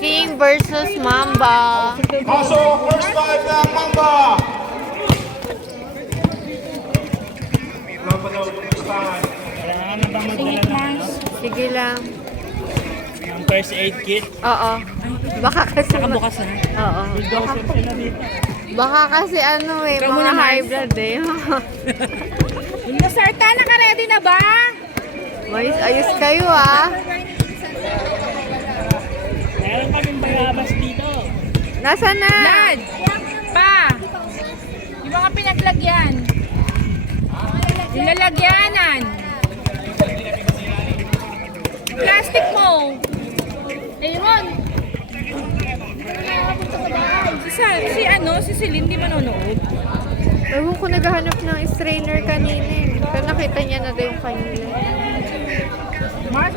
King versus Mamba. Pasok, first five ng Mamba. Singit Mars. Sige lang. Ang first aid kit. Oo. Baka kasi... Nakabukas na. Oo. Bulldozer sila dito. Baka kasi ano eh, Ikaw mga muna, high Mars. blood eh. Nasarta, naka-ready na ba? Ayos kayo ah. Meron kaming bagabas dito. Nasaan na? Lad! Pa! Yung mga pinaglagyan. Yung lalagyanan. Plastic mo. Ayun. Si Celine di manonood. Ewan ko naghahanap ng strainer kanina eh. Pero nakita niya na daw yung kanila. Mars,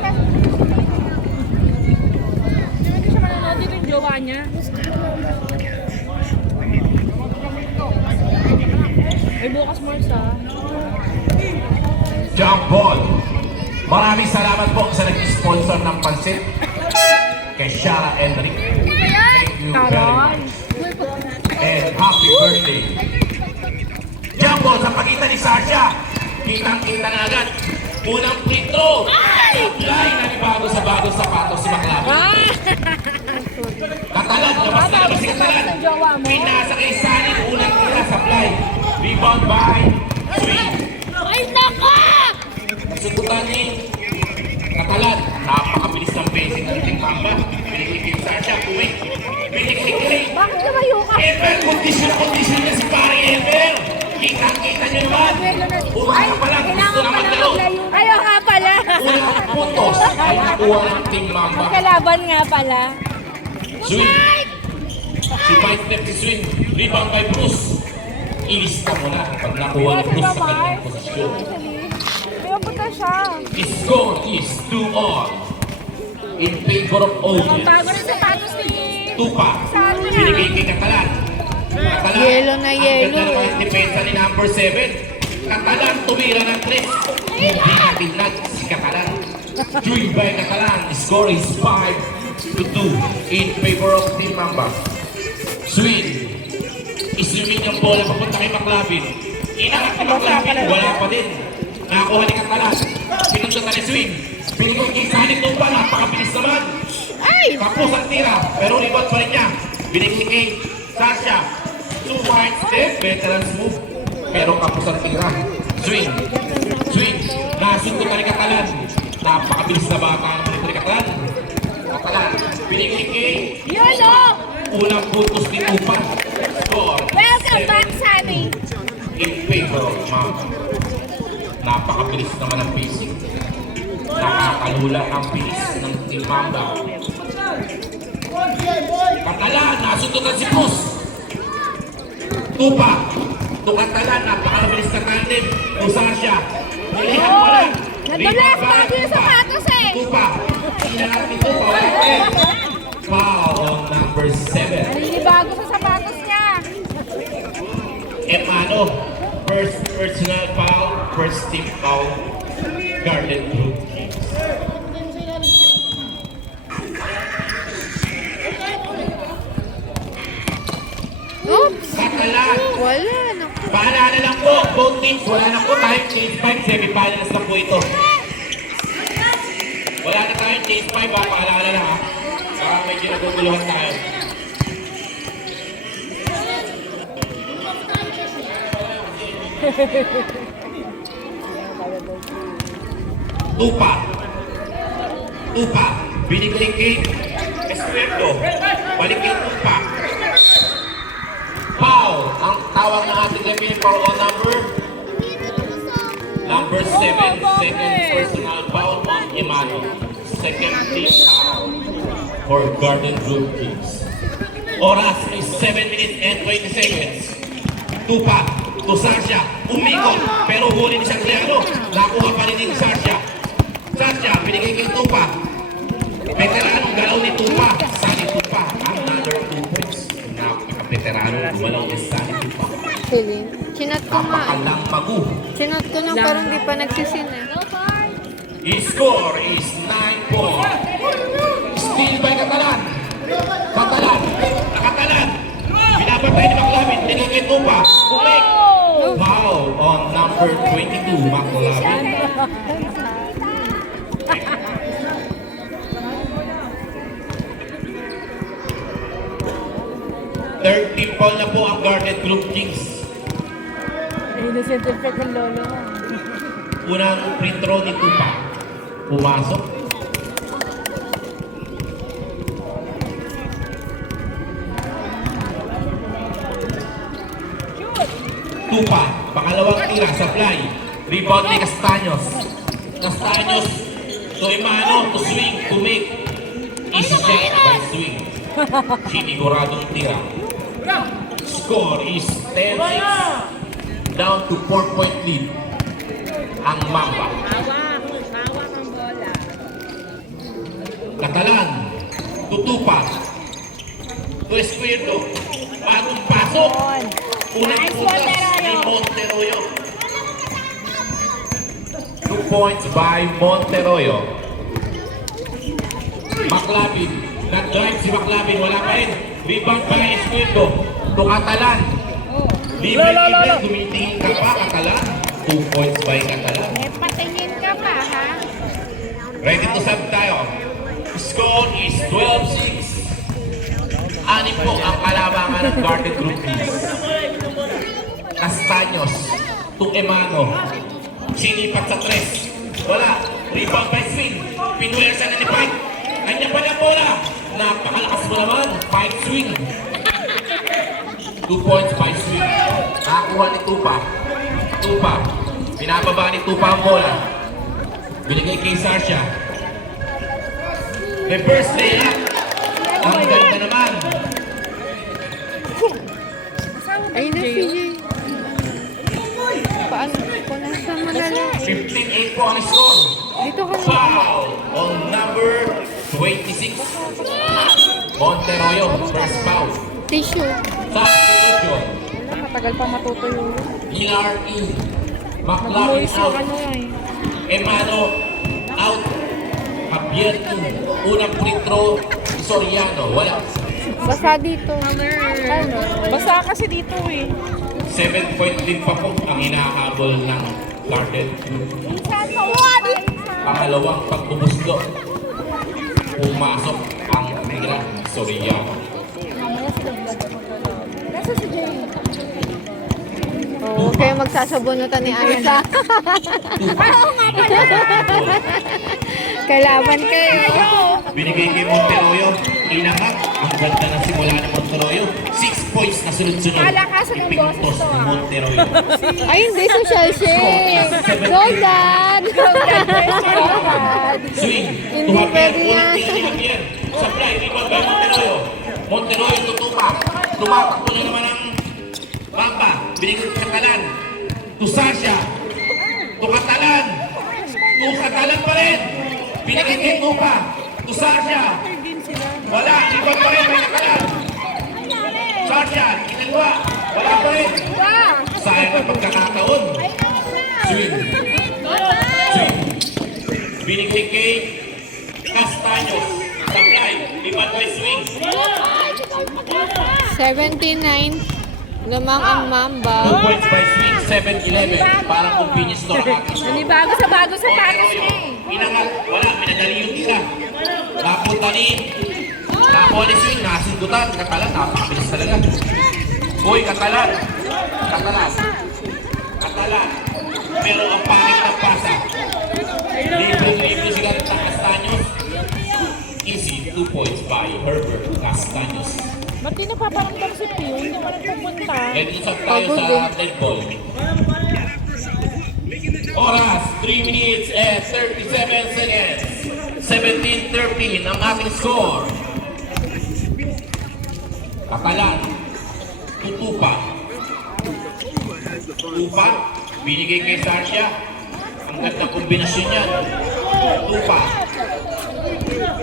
hindi siya manonood dito yung jowa niya. Ay, bukas Mars ah. Jump ball. Maraming salamat po sa nag-sponsor ng pansit. Kay Shara Enric. Thank you very much. And happy birthday. Jump ball sa pagitan ni Sasha. Kitang-kita na agad. Unang free throw. Supply na ni bago sa patos si Maclabi. Katalan, labas na labas si Katalan. Pinasa kay Sunny, unang tira supply. Rebound by Swing. Ay, naka! Subutan ni Katalan. Napakabilis ng pacing ng Team Mamba. Piniklik Sasha, uwi. Piniklik. Bakit lumayo ka? Ever, kondisyon niya si Pari Ever. Kitang-kita niyo naman. Umaya pala, gusto na maglaro. Ayaw nga pala. Unang putos ay nakuha ng Team Mamba. Kalaban nga pala. Swing. Si Mike Step si Swing. Rebound by Bruce. Ilista mo na pag nakuha ng Bruce sa kanyang posisyon. Ayaw punta siya. Score is 2-all. In favor of audience. Bago rin sapatos ni... Tupa. Binigay kay Katalan. Katalan. Yellow na yellow. Ang ganda naman ang depensa ni number 7. Katalan tumira ng 3. Hindi na tinag si Katalan. Swing by Katalan. Score is 5-2 in favor of Team Mamba. Swing. Iswimming yung bola papunta kay Maclavin. Inangat ni Maclavin. Wala pa din. Nakakuha ni Katalan. Pinunta ni Swing. Binigay kay Sani Tupa. Napakabilis naman. Kapos ang tira. Pero rebound pa rin niya. Binigay kay Sasha. 2 wide step. Veterans move. Pero kapos ang tira. Swing. Swing. Nasunod ka ni Katalan. Napakabilis na bata ang ni Katalan. Katalan. Binigay kay Yolo! unang putos ni Tupa. Score. Welcome back, Sunny! In favor of Mamba. Napakabilis naman ang pacing. Nakakalula ang bilis ng Team Mamba. Katalan, nasundutan si Bruce. Tupa. Katalan, napakabilis na tandem. Sasha. Nilihan mo lang. Nadulas bago yung sapatos eh! Tupa. Inalat ni Tupa. Wala. Foul on number 7. Nilibago sa sapatos niya! Emano. First personal foul. First team foul. Garden Group Kings. Oops! Katalan. Wala. Naku. Paalala lang po, both teams, wala na po tayong change 5, semi-finals na po ito. Wala na tayong change 5, paalala lang ha. Baka may ginaguguluhan tayo. Tupa. Tupa. Binigay kay Escuerdo. Balik kay Tupa. Foul. Ang tawag ng ating referee for on number 7. Second personal foul on Emano. Second team foul for Garden Group Kings. Oras is 7 minutes and 20 seconds. Tupa. To Sasha. Umikot. Pero huli ni Santiago. Nakuha pa rin ni Sasha. Sasha. Binigay kay Tupa. Veteranong galaw ni Tupa. Sani Tupa. Another 2 points. Napaka-veterano. Walang ni Sani Tupa. Sige. Chinat ko nga. Napakalang magu. Chinat ko lang parang di pa nagsisin eh. His score is 9 points. Steal by Katalan. Nakatalan. Nakatalan. Pinapatay ni Maclavin. Tinigit Tupa. Kumik. Foul on number 22, Maclavin. Third team foul na po ang Garnet Group Kings. Innocent effect ng lolo mo. Unang free throw ni Tupa. Pumasok. Tupa, pangalawang tira, supply. Rebound ni Castaños. Castaños, to Emano, to swing, to make. Easy shot by swing. Siniguradong tira. Score is 10-6. Down to 4-point lead. Ang Mamba. Catalan, Tutupa, to Escuerdo, bagong pasok. Unang putas ni Monteroyo. 2 points by Monteroyo. Maclavin, nag-drive si Maclavin, wala pa rin. Rebound by Escuerdo, to Catalan. Libre-libre, tumitingin ka pa, Catalan. 2 points by Catalan. Patingin ka pa, ha? Ready to sub tayo. Score is 12-6. Anim po ang kalabangan ng Garnet Group Kings. Castaños to Emano. Sinipat sa 3. Wala. Rebound by swing. Pinuwersa na ni Pike. Kanya pa na bola. Napakalakas mo naman. Pike swing. 2 points by swing. Nakakuha ni Tupa. Tupa. Pinababa ni Tupa ang bola. Binigay kay Sarsha. Reverse layup. Ang ganda naman. Ayun na si Jay. Paano? Kung nasa malala. 15-8 po ang score. Dito ka na. Foul on number 26. Monteroyo, first foul. Tissue. Substitution. Matagal pa matutuyo. ERE. Maclavin out. Emano out. Javier 2. Unang free throw. Soriano. Wala. Basa dito. Basta kasi dito eh. 7-point lead pa po ang hinahabol ng Garnet Group. Saan pa one? Pangalawang pagbumuslo. Pumasok ang tira. Soriano. Nasa si Jay. Oo, kayo magsasabunutan ni Aiza. Oo nga pala. Kalaban kayo. Binigay kay Monteroyo. Inangat. Ang ganda na simula ng Monteroyo. 6 points na sunod-sunod. Kalakasan ng boses Ipintos to, ni ah. Monteroyo. Ay, hindi. Social shake. Go, Dad. Go, Dad. Swing. Hindi To Javier. pwede Ulit yan. tira ni Javier. Supply. Rebound by Monteroyo. Monteroyo tutupa. Tumatakbo na naman ang Bamba. Binigay kay Catalan. To Sasha. To Catalan. To Catalan pa rin. Binigay kay Tupa. To Sasha. Wala. Rebound pa rin by Catalan. Sasha. Kinalwa. Wala pa rin. Sayang ang pagkakataon. Swing. Swing. Binigay kay Castaños. Supply. Rebound by swing. 79. Lamang ang 2 Mamba. points by swing. 7-11. Parang convenience store ang ating score. Nanibago sa bago sa patos niya eh. Inangat. Wala. Minadali yung tira. Napunta ni swing. Nasindutan. Catalan. Napakabilis talaga. Uy, Catalan. Catalan. Catalan. Pero ang pangit ng pasa. Libre sila ng Castaños. Easy. 2 points by Herbert Castaños. Ba't di napaparamdam si Pio? Hindi pa rin pupunta. Ready to tayo sa dead ball. Oras, 3 minutes and 37 seconds. 17-13 ang ating score. Catalan. Tutupa. Tupa. Binigay kay Sasha. Ang ganda kombinasyon yan. Tupa.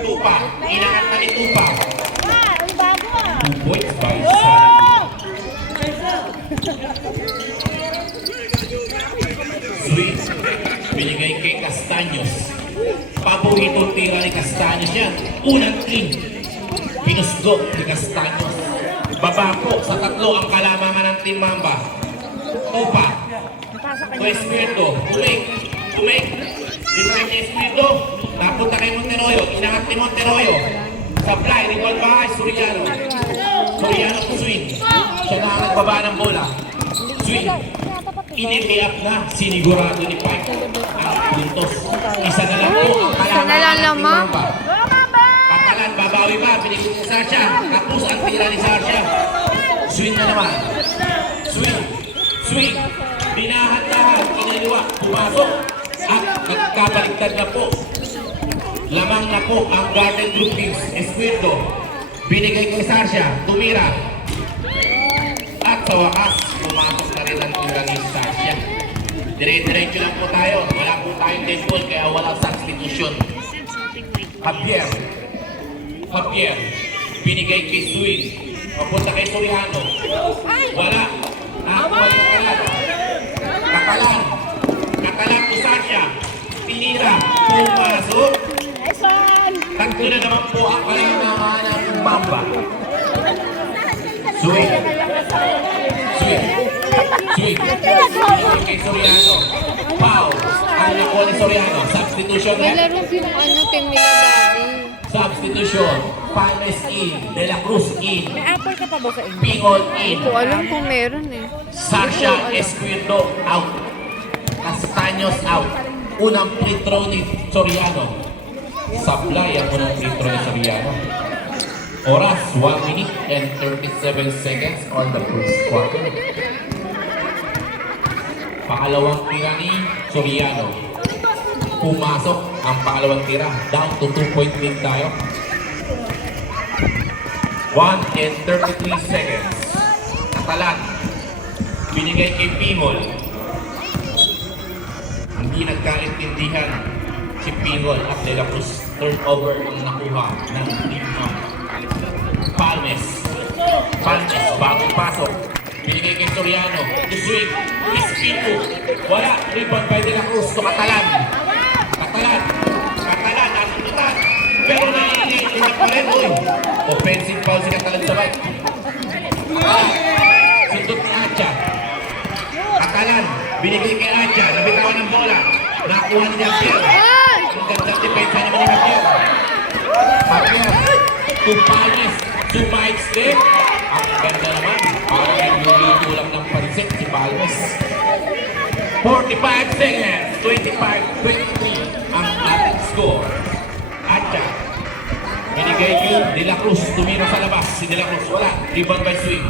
Tupa. Inangat na ni Tupa. Ang bago ah. 2 points by Sarah. Sweet. Binigay kay Castaños. Paborito tira ni Castaños yan. Unang clean. Pinusgo ni Castaños. Baba po sa tatlo ang kalamangan ng Team Mamba. Opa. To Espiritu. Tumig. Dinrek ni Espiritu. Napunta kay Monteroyo. Inangat ni Monteroyo. Supply. Recall ba? Soriano. Soriano to swing. Siya na ang nagbaba ng bola. Swing. Initiate na. Sinigurado ni Pike ang puntos. Isa na lang po ang Isa na lang kalamangan ng Team lamang. Mamba. Patalan, babawi ba? Binigyan ni Sarsha. Tapos ang tira ni Sarsha. Swing na naman. Swing. Dinahan-dahan. Kinaliwa. Pumasok. At nagkabaliktad na po. Lamang na po ang Garden Group Teams. Espiritu. Binigay kay Sarsha. Tumira. At sa wakas, pumasok na rin ang tira ni Sarsha. Dire-diretso lang po tayo. Wala po tayong dead ball kaya walang substitution. Javier, binigay kay Swing. Papunta kay Soriano. Wala. Nakakuha yung kalan. Katalan ko Sasha. Tinira. Pumasok. Tatlo na naman po ang kalamangan ng Mamba. Swing. Binigay kay Soriano. Foul. Ang nakuha ni Soriano. Substitution May na. laro yung team nila daddy. Substitution. Palmes in. De La Cruz in. May apple ka pa ba sa inyo? Pingol in. Hindi ko alam kung meron eh. Sasha Espiritu out. Castaños out. Unang free throw ni Soriano. Supply ang unang free throw ni Soriano. Oras 1 minute and 37 seconds on the first quarter. Pangalawang tira ni Soriano. Pumasok ang pangalawang tira. Down to 2-point lead tayo. 1 and 33 seconds. Katalan. Binigay kay Pingol. Hindi nagkaintindihan si Pingol at De La Cruz. Turnover ang nakuha ng team ng Palmes. Bagong pasok. Binigay kay Soriano. The swing. Espiritu. Wala. Rebound by De La Cruz. To Katalan. Nasunutan. Pero naiinit pa rin. Offensive foul si Katalan sa right. Sundot ni Acha. Katalan. Binigay kay Acha. Nabitawan ng bola. Nakuha ni Javier. Ang gandang depensa naman ni Javier. Tumpales. Sumahit stick. Ang ganda naman. Parang nagluluto lang ng pansit si Palmes. 45 seconds. 25-23 ang ating score. Acha. Binigay kay De La Cruz. Tumira sa labas. Si De La Cruz. Wala. Rebound by Swing.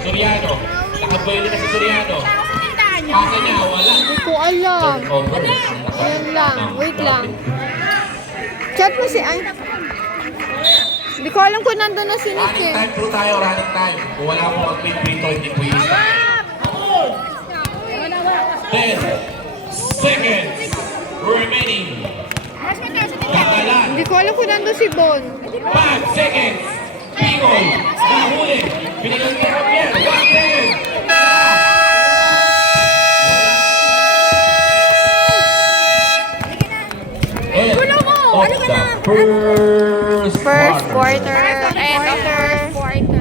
Soriano. Nakaboy na si Soriano. Pasa niya. Wala. Hindi ko alam. Turnover. Ayan lang. Wait lang. Chat mo si Ay. Hindi ko alam kung nandun na si Nick Running eh. time po tayo. Running time. Kung wala po mag-print, hindi po yung 10 seconds remaining. Katalan. Hindi ko alam kung nandun si Bon. 5 seconds. Pingol. Nahuli. Binigyan kay Javier. 1 second. End of the First quarter. End of first quarter.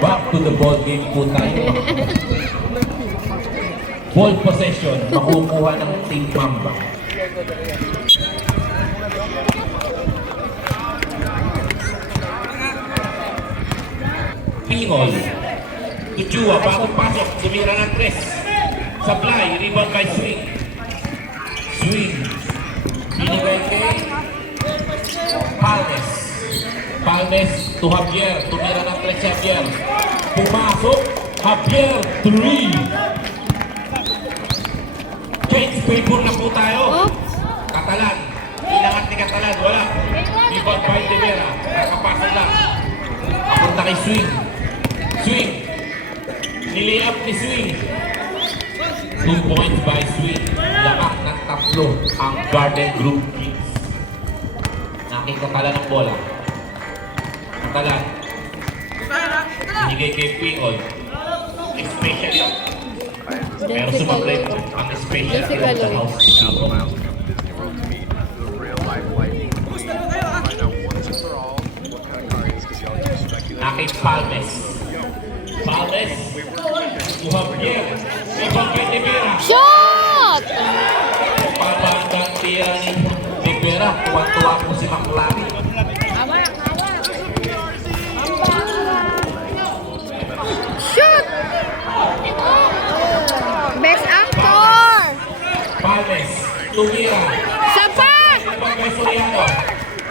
Back to the ball game po tayo. Ball possession, makukuha ng Team Mamba. Pingol. Tuchua, bagong pasok, sumira ng 3. Supply, rebound by Swing. Binigay kay Palmes to Javier. Tumira ng 3 Javier. Pumasok. Javier 3. Change favor na po tayo. Katalan. Ilangat ni Katalan. Wala. Rebound by De Vera. Nakapasok lang. Papunta kay Swing. Nilay up ni Swing. 2 points by Swing. Lakas na ng 3 ang Garden Group Kings. Nakikatala ng bola. Katalan. Binigay kay Pion. Special yun. Pero sumablay ang special Jessica sa Lloyd. house. Aking Palmes. Palmes. Muhambier. Ibang Kitibira. Shot! Pabandang tira ni Rivera. Tuwa-tuwa po si Maklari. Shoot! Best actor! Palmes. Tumira. Sapat! Ibang kay Soriano.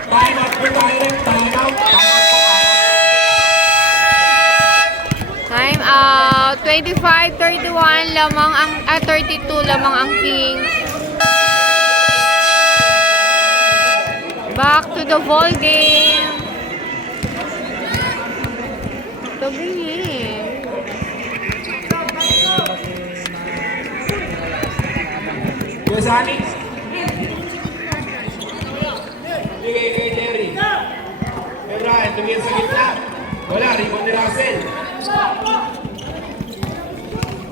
Time out po tayo rin. Time out. Time out. 25-31 lamang ang 32 lamang ang Kings. Back to the ball game. Galing. Kuya Sani. Bigay kay Jerry. Kay Brian, tumingin sa gitna. Wala, rebound ni Russell.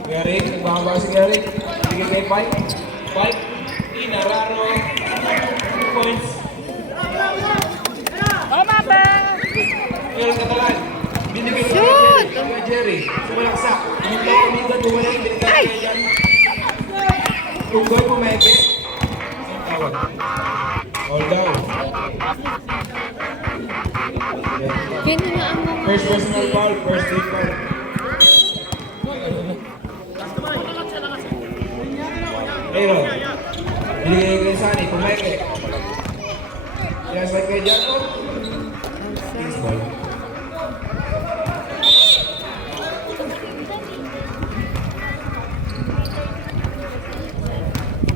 Kuya Rick, nagbababa si Kuya Rick. Bigay kay Pike. Pike, Inararo. 2 points. Tama ba? Meron Katalan. Binigay kay Shoot! Jerry. Kuya Jerry. Sumalaksak. Hindi umigot, bumalik. Binigay kay Jan. Tunggoy pumeke. Ang tawag. All down. Ganun na ang mga... First personal foul, first team foul. Pero, binigay kay Sunny, pumeke. Sinasay kay Jan, oh. Please, ball.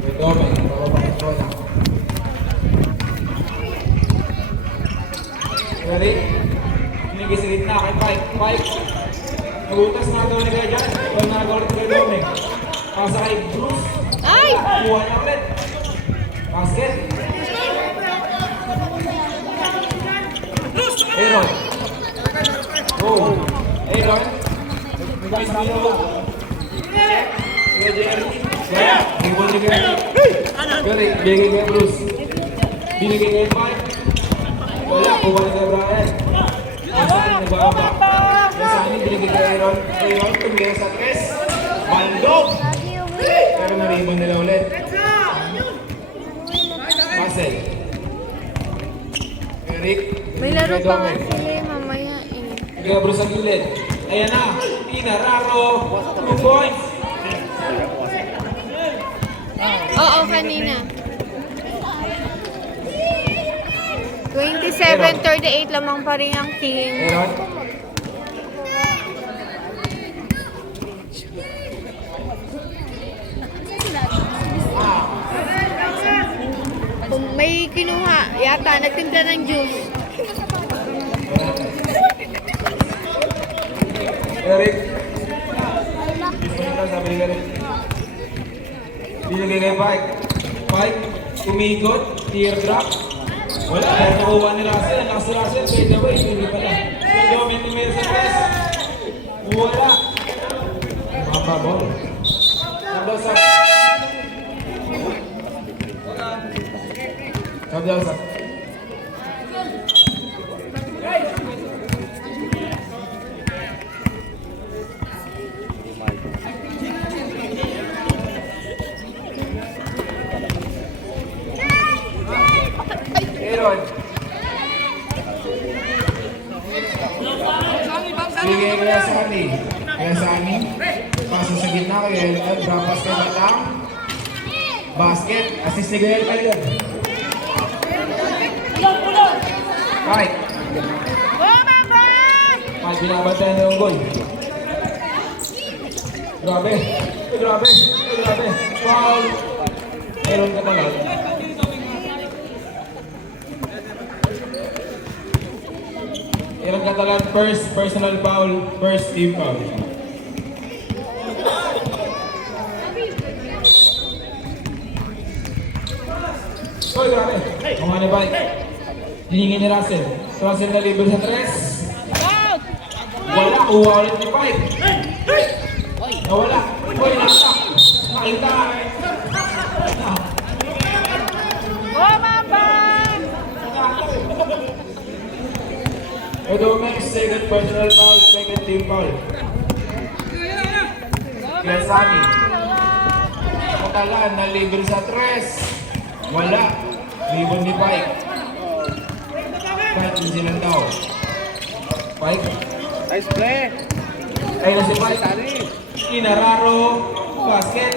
Ito, may napapapang ito na. Ready? Binigay sa gitna kay Pike. Pike. Nagutas na ito ni kay Jan. Ito na nagawa ito kay Domeng. Pasa kay Bruce. Ay! Kuha niya ulit. Basket. Aaron. Oh. Aaron. Bigay sa kilo. Kuya Jerry. Kaya. Ibon ni Gary. Gary. Binigay kay Bruce. Binigay kay Mike. Wala. Kuha ni kay Brian. Masani nagbaba. Masani binigay kay Aaron. Aaron. Tumigay sa tres. Bandog. Pero na-rebound nila ulit. Marcel. Eric. May laro pa nga sila eh, mamaya eh. Kaya bro sa gilid. Ayan na. Inararo. 2 points. Oo, kanina. 27-38 lamang pa rin ang Kings. Aaron. Kung may kinuha, yata, nagtimpla ng juice. Eric. Ito sabi ni Eric. Binigay kay Pike. Pike. Umikot. Teardrop. Wala. Kaya nakuha ni Russell. Nasa si Russell. Pwede away. Hindi pala. Pwede away. Tumira sa press. Wala. Mapa ball. Number sa. Number sa. Aaron. Bigay kaya Sunny. Kaya Sunny. Paso sa gitna kaya Elton. Drapas kay Batang. Basket. Assist ni Gael Elton. Right. Mal binabantayan na yung goal. Grabe. Grabe. Grabe. Foul. Aaron Catalan. Aaron Catalan, first personal foul, first team foul. Uy, grabe. Mga na bike. Hihingi ni Russell. Russell na libre sa 3. Wala, uwa ulit ni Pike. Nawala. Uy, nasa. Nakita. Odomex, second personal foul, second team foul. Kiasani. Katalan na libre sa 3. Wala. Ribon ni Pike. Kahit hindi silang daw. Pike. Nice play. Ay na si Pike. Inararo. Basket.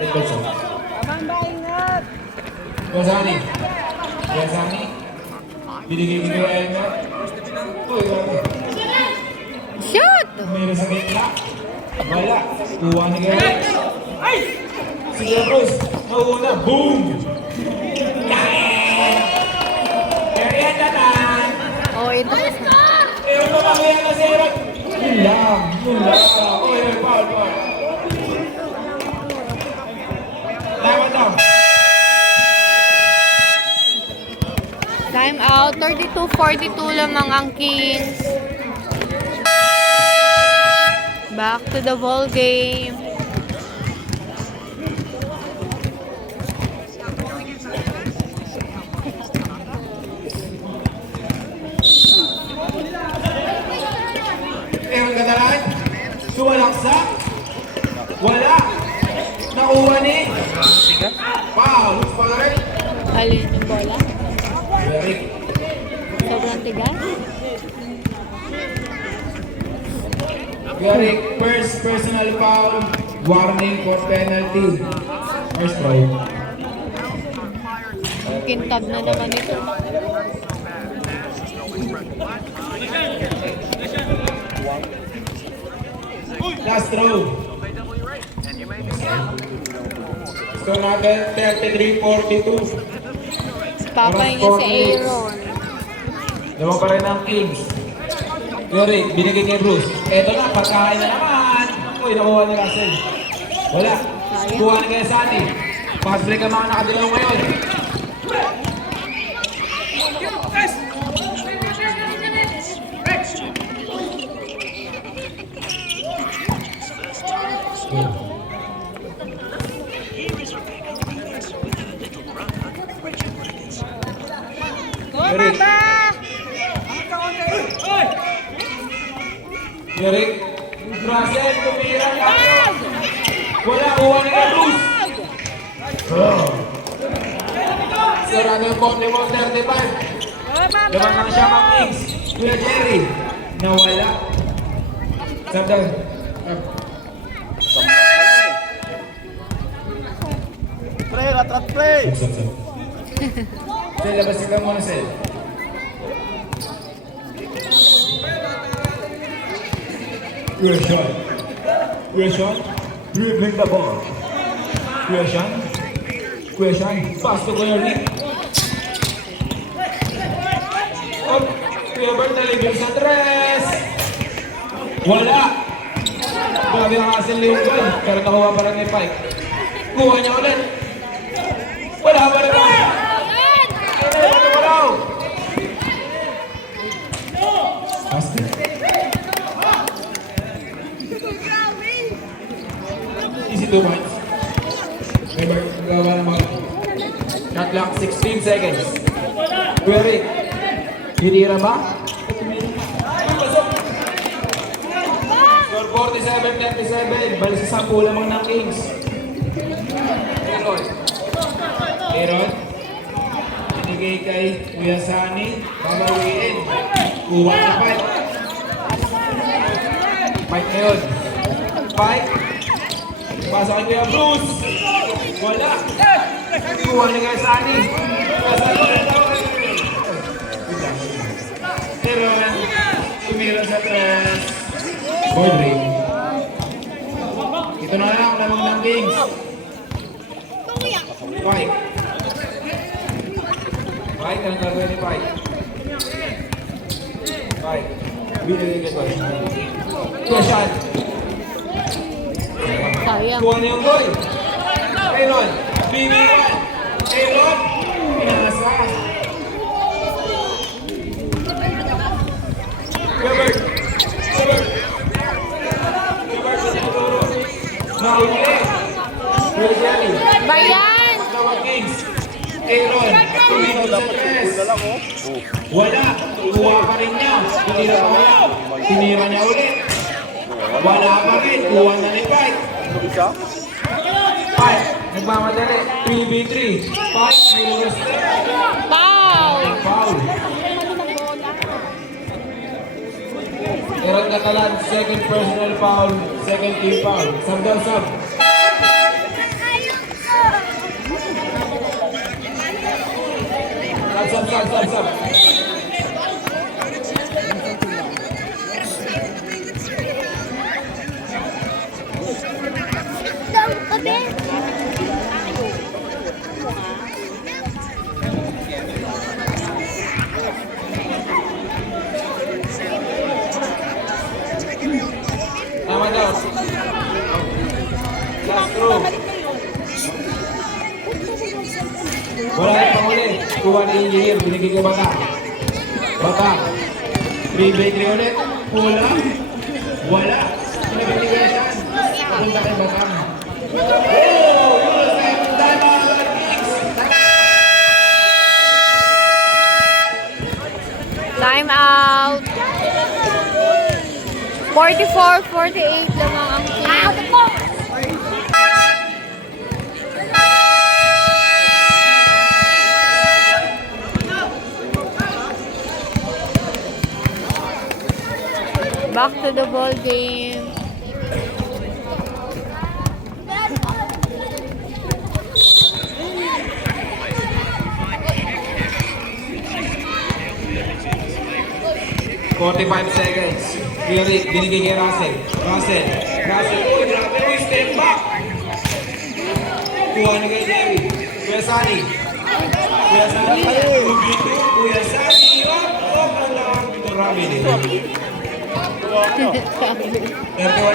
Red Belson. Kiasani. Kiasani. Binigay ko kay Elmer. Uy, grabe. Shoot! Meron sa gitna. Wala. Kuha ni Gary. Si Bruce. Nauuna. Boom! Gary at datan. Oh, ito. Eh, ito ba kaya na si Eric? Yun lang. Yun lang. Uy, foul, foul. Diamond down. Time out. 32-42 lamang ang Kings. Back to the ball game. Meron kadalan. Sumalaksak. Wala. Nakuha ni. Foul. Pa rin. Alin yung bola? Eric. Sobrang tigas. Garrick, first personal foul, warning for penalty. First try. Kintab na naman ito. Last throw. Score natin 33-42. Papahinga si Aaron. Naman pa rin ang Kings. Garrick, binigay kay Bruce. Eto na, pagkain na naman. Uy, nakuha ni Russell. Wala. Kuha ni kay Sani. Pass break ang mga nakadilaw ngayon. Garrick. Garrick. Russell, tumira lang. Wala, kuha ni kay Bruce. Sarado yung ball ni Wall 35. Laman na siya mga Kings. Kuya Jerry. Nawala. Sabdan. Play, rat play. Sel, labas ka muna, Sel. Kuya Sean. Kuya Sean. Dribbling the ball. Kuya Sean. Kuya Sean. Pass to Kuya Rick. Up. Kuya Bert na libre sa 3. Wala. Grabe ang Hassel Leon doon. Pero nakuha pa rin ni Pike. Kuha niya ulit. Wala pa rin. Wala. Basta. Easy 2 points. May gawa ng mga shot clock 16 seconds. Kuya Rick. Hinira ba? Score 47-37. Balik sa 10 lamang ng Kings. Aaron. Binigay kay Kuya Sani. Babawiin. Kuha na Pike. Pike na yun. Pike. Pasa kay Kuya Bruce. Wala. Kuha na kay Sani. Aaron. Tumira sa 3. Board ring. Ito na lang lamang ng Kings. Pike. Pike, anong gagawin ni Pike? Pike. Binigay ka Pike. Kuya shot. Sayang. Kuha na yung goal. Aaron. 3v1. Aaron, pinasa. Gilbert. Nahuli. Kuya Jerry. Bayan! Tawa Kings. Aaron, tumino sa tres. Wala. Kuha pa rin niya. Tinira pa niya. Tinira niya ulit. Wala pa rin. Kuha na ni Pike. Pike. Nagmamadali. 3v3. Pike. Minus. Foul! Foul. Aaron Catalan, second personal foul. Second team foul. Sub daw, sub. Sub. Tama daw. Last throw. Wala rin panguli. Kuha ni Engineer. Binigay kay Bata. Bata. 3v3 ulit. Wala. Wala. Pinabinigay siya. Punta kay Bata. Time out! 44-48 lamang ang team. Back to the ball game. $45 seconds. Cleary, binigay kay Russell. Russell. Uy, grabe mo, step back. Kuha na kay Jerry. Kuya Sunny. Kuya Sunny. Kuya Sunny. Ang lakas dito, Rami. 31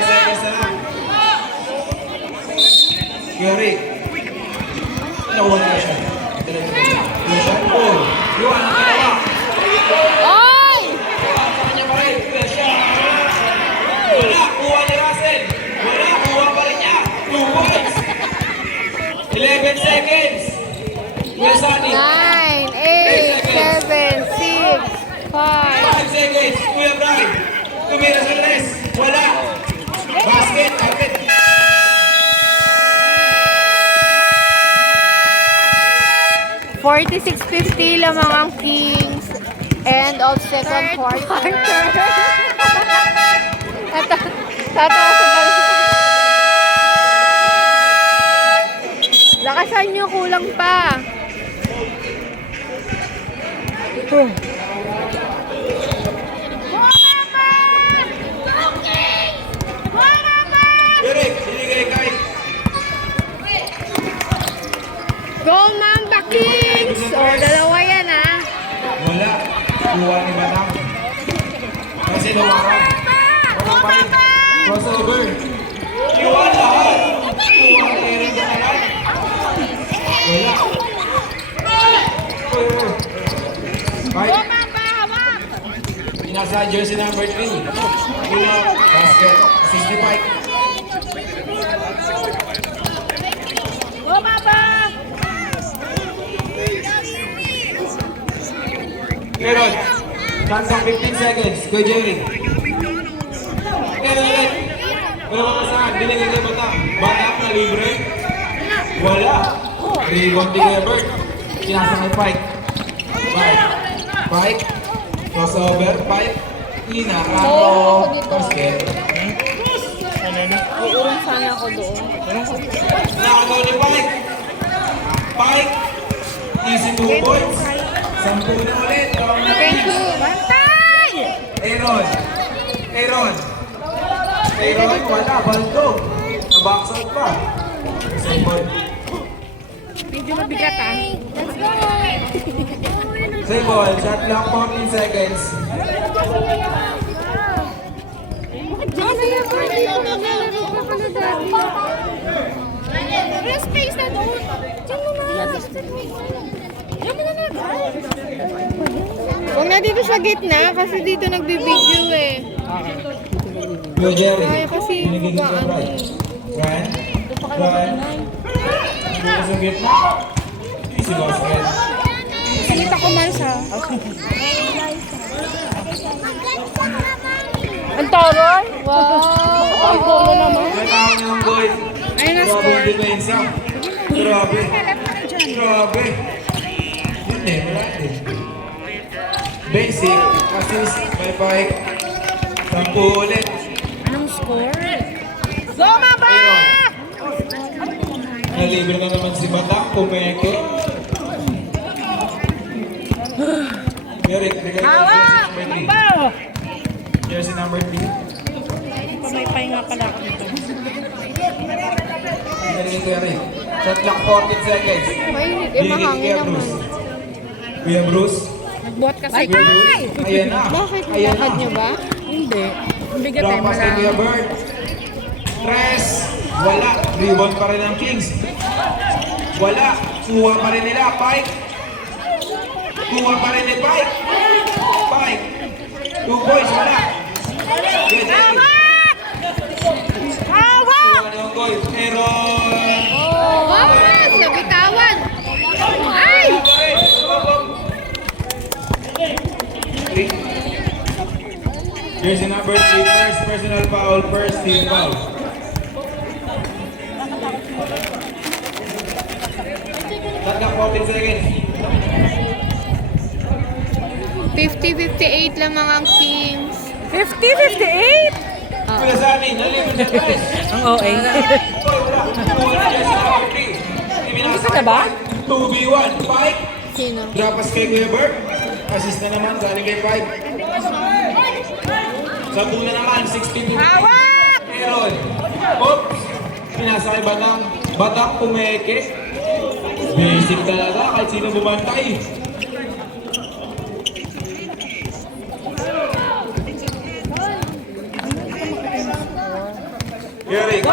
seconds na lang. Cleary. Nakuha na siya. Kuya Sunny. Kuha na kaya. Oy! Wala, kuha ni Russell. Wala, kuha pa rin niya. 2 points. 11 seconds. Kuya Sunny. 9, 8, 7, 6, 5. 5 seconds. Kuya Brian. Tumira sa tres. Wala. Basket. Kapit. $46.50 lamang ang Kings. End of second quarter. Tatawa ko talaga. Lakasan nyo, kulang pa. Derek, binigay kay. Go, Mamba Kings! O, dalawa yan, ha? Wala. Kuha ni Batang. Kasi lumarang. Wala pa rin. Crossover. Iwan lahat. Kuha ni Aaron Catalan. Wala. Right. Nasa jersey number 3. Kuha. Basket. 65. Aaron, chance ang 15 seconds. Kuya Jerry. Aaron ulit. Wala makasahan. Binigay kay Bata. Bata na libre. Wala. Rebound ni Kuya Bert. Kinasa kay Pike. Pike. Crossover. Pike. Inakano. Basket. Uurong sana ako doon. Nakagaw ni Pike. Pike. Easy 2 points. 10 na ulit. Thank you. Aaron. Wala. Baldo. Na-box out pa. Same ball. Medyo mabigat ah. Let's go! Same ball. Shot clock 14 seconds. Ano yung naglalaro ka pala dati? Wala space na doon. Diyan mo na. Diyan mo na na. Huwag na dito sa gitna kasi dito nagbibideo eh. Yo, Jerry. Ay, kasi Binigay baka kita, ano Brad. eh. Ryan? Ryan? Dito sa gitna. Si Boss Red. Sinita ko man sa. Ang taray. Wow! Ang polo naman. May tao na yung goal. Ayun na Grabe score. yung depensa. Grabe. Grabe. Hindi, wala din. Basic, assist, may bike. 10 ulit. Anong score? Aaron. Nalibre na naman si Batak, pumeke. Merit, bigay ko jersey number 3. Pamaypay nga pala ako dito. Bigay ko Eric. Shot clock 14 seconds. Mainit eh, mahangin naman. Kuya Bruce. Nagbuhat kasi. Kuya Bruce. Ayan na. Bakit? Ayan Nilakad na. niyo ba? Hindi. Ang bigat eh. Drop pass kay Kuya Bird. Tres. Wala. Rebound pa rin ang Kings. Wala. Kuha pa rin nila. Pike. Kuha pa rin ni Pike. Pike. 2 points. Wala. Tama! Kuha na yung goal. Aaron. Wow! Nabitawan! Ay! Jersey number 3. First personal foul. First team foul. Tanda 14 seconds. 50-58 lang ang Kings. 50-58? Kuya Sani, nalibre siya guys. Ang OA. Isa na ba? 2v1. Pike. Sino? Drop pass kay Kuya Bert. Assist na naman. Galing kay Pike. Sa bula naman. 16-15. Hawak! Aaron. Oops. Pinasa kay Batang. Batang pumeke. Basic talaga. Kahit sino bumantay. Eric.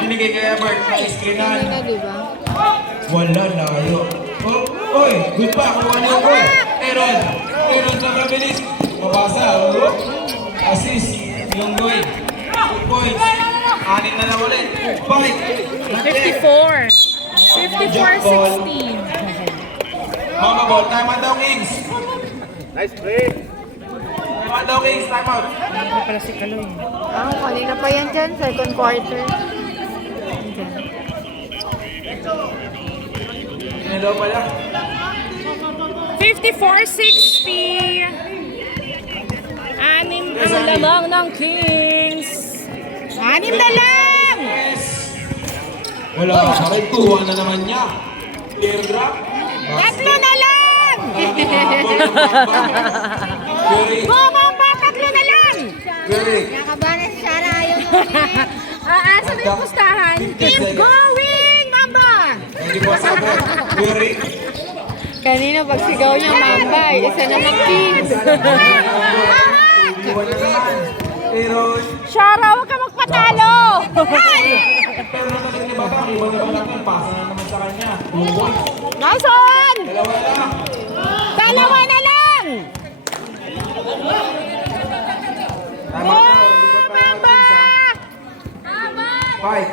Binigay kay Bert. Iskinan. Hindi na, di ba? Wala, layo. Oh, oy, good pa, kuha niyo ko eh. Aaron, Aaron sobrang bilis. Mabasa, oh. Assist, yung goal. 2 points. 6 na lang ulit. Fight. 54. 54-16. Mama ball, time out daw, Kings. Nice play. Time out daw, Kings, time out. Ano pala si Kaloy? Ah, kanina pa yan dyan, second quarter. Ano daw pala? 54-60. Anim ang lamang ng Kings. Anim na lang! Yes. Wala ka rin, kuha na naman niya. Teardrop. Tatlo na lang! Gary, Bumamba, tatlo na lang! Gary. Nakabana si Sarah, ayaw naman. Aasa na yung pustahan? Keep going, Mamba! Hindi po sabi. Gary. Kanina pagsigaw niya, Mamba, isa na ng Kings. Iwan na naman. Aaron. Shara, huwag ka magpatalo! Pero naman ni Batang, iba naman natin. Pasa na naman sa kanya. 2 points. Nice one! Dalawa lang. Dalawa na lang! Tama ka. Hindi pa tayo mag-isa. Fight.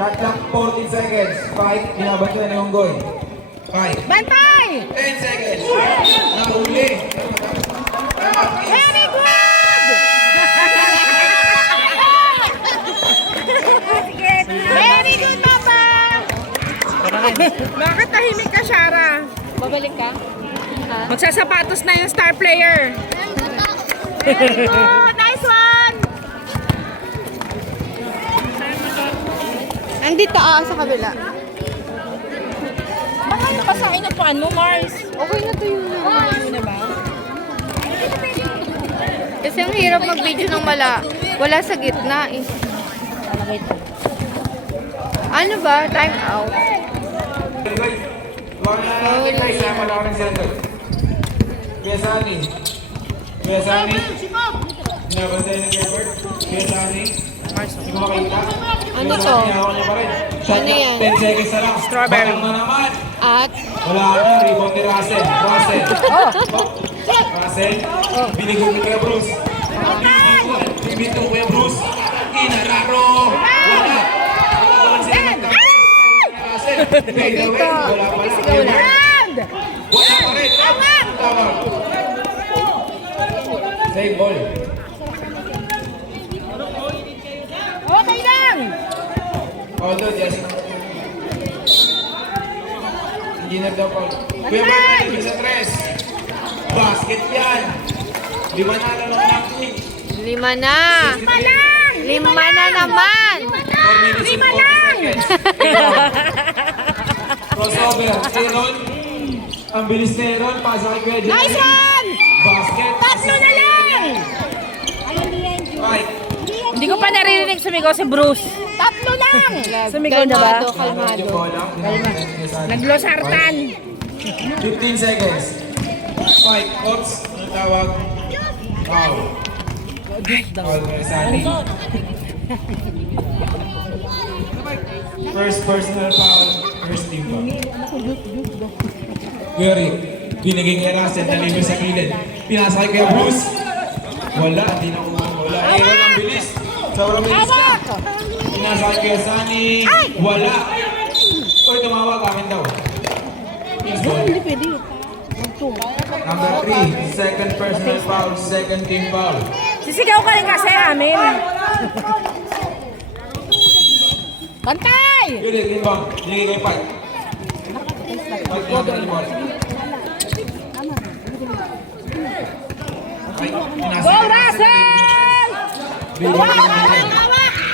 Shot clock 14 seconds. Fight. Binabat na yung goal. Fight. Bantay! 10 seconds. Nahuli. Very good! Very good, Mamba! Bakit tahimik ka, Shara? Babalik ka? Ha? Magsasapatos na yung star player. Very good! Nice one! Nandito sa kabila. Mahal na ba sa inupuan mo, Mars? Okay na to yun. Ano na ba? Kasi ang hirap mag-video ng wala sa gitna eh. Ano ba? Time out. Isama lang ng center. Kuya Sani. Kuya Sani. Binabantay ng Gilbert. Kuya Sani. Hindi ko makita. Ano to? Hinahawa niya pa rin. Shot Ano clock, yan? 10 seconds na lang. Strawberry. Bakal na naman. At, Wala na, rebound ni Russell. Russell. Russell. Binigong ni Kuya Bruce. Bibito Kuya Bruce. Inararo. Wala. Wala sila magkakaroon. Russell. Fade away. Wala pala. sigaw lang. Wala pa rin. Tawag. Save ball. Okay lang! Although, Jessica. Engineer daw po. Kuya Mark, ibig sa tres. Basket yan. 5 na lang ng knocking. 5 na. 5 na naman. 4 minutes and 40 seconds. Crossover. Aaron. Ang bilis na Aaron. Pasa kay Kuya Jerry. Nice one! Basket. Tatlo na lang! Mike. Hindi ko pa naririnig sumigaw si Bruce. Tatlo lang! Sumigaw na ba? Kalmado, kalmado. Naglosartan. 15 seconds. Mike. Oops. Ano tawag? Foul. Foul kay Sani. First personal foul. First team foul. Kuya Rick, binigay kay Russell, nalibre sa kilid. Pinasa kay Kuya Bruce. Wala, hindi na kumang wala. Aaron ang bilis. Sobrang bilis ka. Pinasa kay Kuya Sunny. Wala. Oy, tumawag, akin daw. Please ball. Number 3, second personal foul, second team foul. Sisigaw ka rin kasi amin. Pantay! Kuya Rick, inbound. Binigay kay Pike. Pike, yung ball. Go, Russell!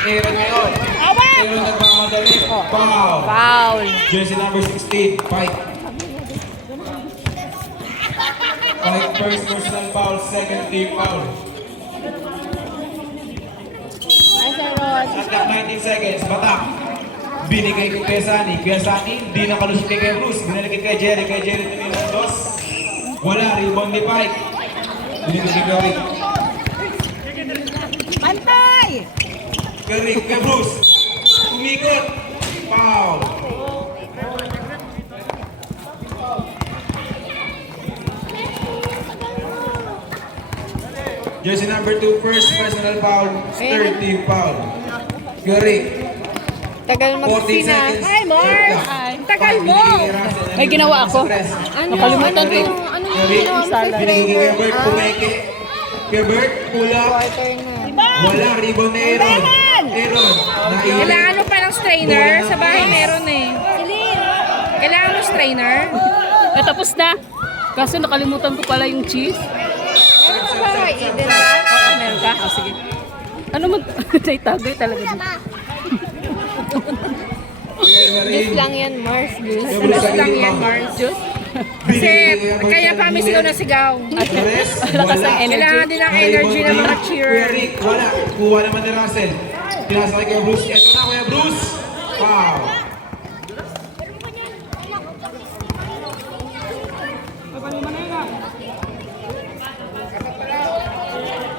Aaron ngayon. Aaron nagmamadali. Foul. Foul. Jersey number 16, Pike. Pike first personal foul, second team foul. At 19 seconds, batak. Binigay ko kay Sunny. Kuya Sunny, di nakalusot kay Bruce. Binalik kay Jerry. Kay Jerry tumilang dos. Wala, rebound ni Pike. Binigay kay Rick. Pantay! Kay Rick, kay Bruce. Umikot. Foul. Jersey number 2, first personal foul, third team foul. Kay Rick. Tagal 14 mag-sina. seconds. Hi, Mark! Ang tagal mo! May ginawa ako. Ano? Nakalimutan ko. Ano yung ginawa mo sa Binigay kay trainer? Bert, pumeke. Kay Bert, pull-up. Quarter na. Wala, rebound na Aaron. Aaron, naiyak. Kailangan mo pa ng strainer. Sa bahay meron eh. Kailangan mo strainer. Tapos na. Kaso nakalimutan ko pala yung cheese. Meron ka ba kay Eden? Oo, meron ka? Oh, sige. Ano mo? Naitagay talaga dito. Juice lang yan, Mars. Juice. Gusto lang yan, Mars. Kasi kaya kami sigaw na sigaw. Lakas ng energy. Kailangan din ng energy ng mga cheerer. Kuya Rick, wala. Kuha naman ni Russell. Pinasa kay Kuya Bruce. Ito na, Kuya Bruce. Wow.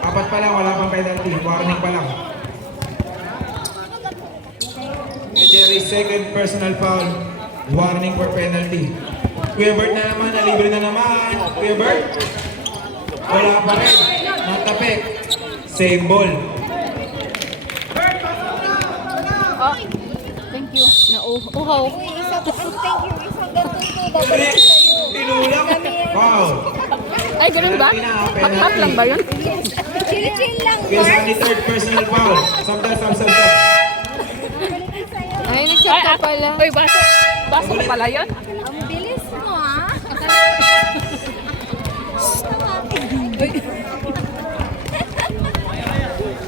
Apat pa lang, wala pang penalty. Warning pa lang. Kay Jerry, second personal foul. Warning for penalty. Kuya Bert na naman, nalibre na naman. Kuya Bert. Wala pa rin. Natapik. Same ball. Oh, thank you. Nauuhaw. Tinulang. Wow. Ay, ganun ba? Hot-hot lang ba yun? Chill lang, Kaya sa ni third personal foul. Stop. Ay, nag-shot ka pala. Uy, baso. Baso ko pala yun? Ang bilis mo, ah.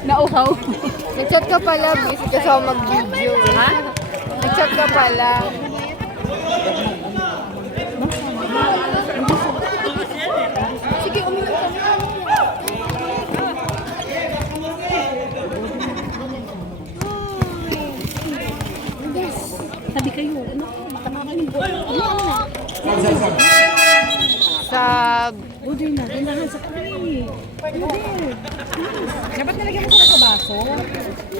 Nauhaw. Nag-shot ka pala. Busy ka sa mag-video. Ha? Nag-shot ka pala. Sabi kayo, ano? Matamakan yung bola. Stop. Sab. Order na, ganahan sa kami. Dapat nalagyan mo sa baso. aso.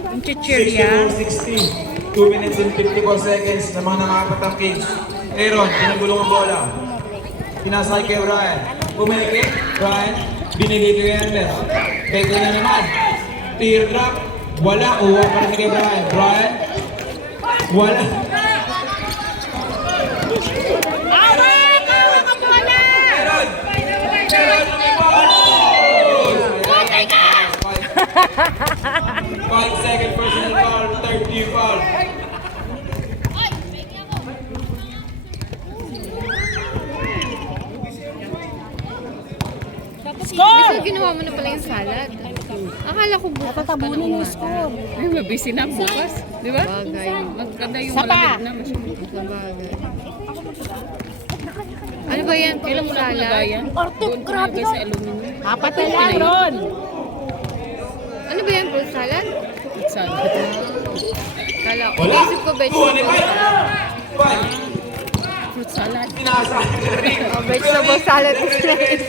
Ang chichirya. 64-60. 2 minutes and 54 seconds na mga nangapat ang Kings. Aaron, pinagulong ang bola. Pinasay kay Brian. Pumeke, Brian. Binigay kay Elmer. Peke na naman. Teardrop. Wala. Uwa pa rin kay Brian. Brian. Wala. Awak ang bola! Aaron! Aaron, lumipad! 5-second personal foul. Third team foul. Score! So, ginawa mo na pala yung salad. Akala ko bukas pa nung umaga. Ay, mabisi na bukas. Di ba? Bagay. Maganda yung Sapa. malamig na masyado. Sa bagay. Ano ba yan? Kailan mo na Salad? pinagayan? Doon ko nilagay sa aluminum. Apat na lang, Ron. Ano ba yan? Fruit salad? Salad. Kala ko. Wala. Isip ko Kuha ni vegetable. Mike. Mike. Fruit salad. Pinasay ka rin. Oh, vegetable salad is nice.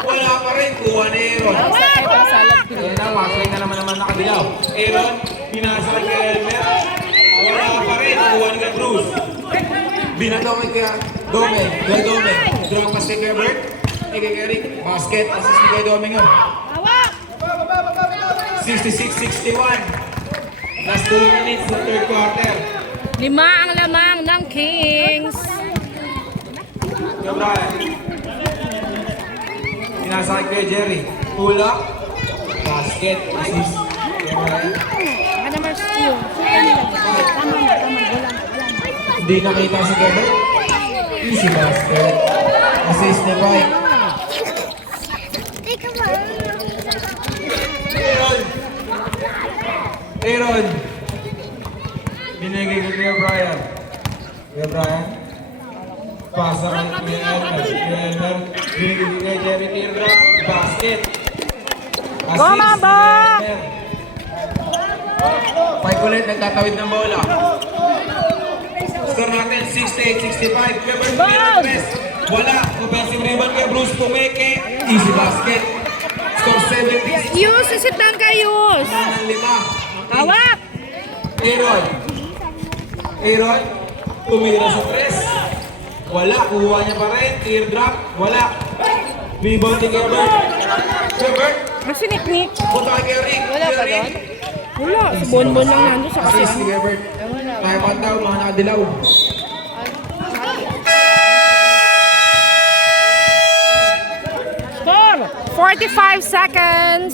Wala pa rin. Kuha ni Aaron. Sa kaya salad. Ayan na, wasay na naman nakadilaw. Aaron, pinasay kay Elmer. Wala pa rin. Kuha ni kay Bruce. Binataw kay Dome. Kay Dome. Drop pass kay Bert. Kay Eric. Basket. Assist ni kay Dome nga. 66-61. Last 2 minutes na third quarter. 5 ang lamang ng Kings. Kay Brian. Pinasay kay Jerry. Pull up. Basket. Assist. Kay Brian. Hindi nakita si Kevin. Easy basket. Assist ni Mike. Aaron. Binigay ko kay Brian. Kay Brian. Pasa kay Elmer. Elmer. Binigay ko kay Jerry Teardrop. Basket. Assist ni Elmer. Pike ulit, nagtatawid ng bola. Score natin, 68-65. Kevin Pires. Wala. Offensive rebound kay Bruce Pumeke. Easy basket. Score 70. Yus, isitang kayus. Ng 5. Awak! Aaron. Aaron. Tumira sa 3. Wala. Kuha niya pa rin. Teardrop. Wala. Rebound ni Gilbert. Gilbert. Masiniknik. Punta kay Eric. Wala ba Eric. doon? Wala. Bonbon lang nandun sa Assist kasi. ni Gilbert. Kaya pa daw, mga nakadilaw. Score! 45 seconds.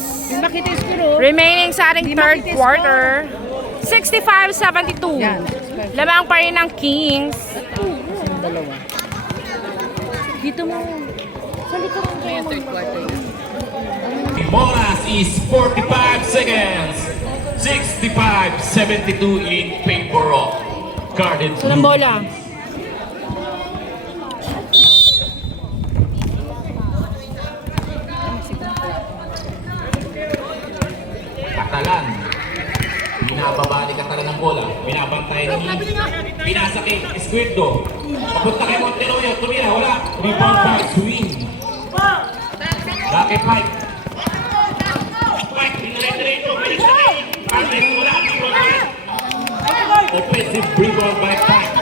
Remaining sa ating third quarter. 65-72. Lamang pa rin ng Kings. Dito mo. Ngayon, third quarter. Bonus is 45 seconds. 65-72 in favor of Garden Saan ang Blue. bola? Katalan. Binababa ni Katalan ng bola. Binabantay ni Pinasa kay Esquerdo. Papunta kay Monteroyo. Tumira. Wala. Rebound by Swing. Rocket Mike. Mike. Dinire-diretso. Patrick. Wala. Offensive rebound by Mike.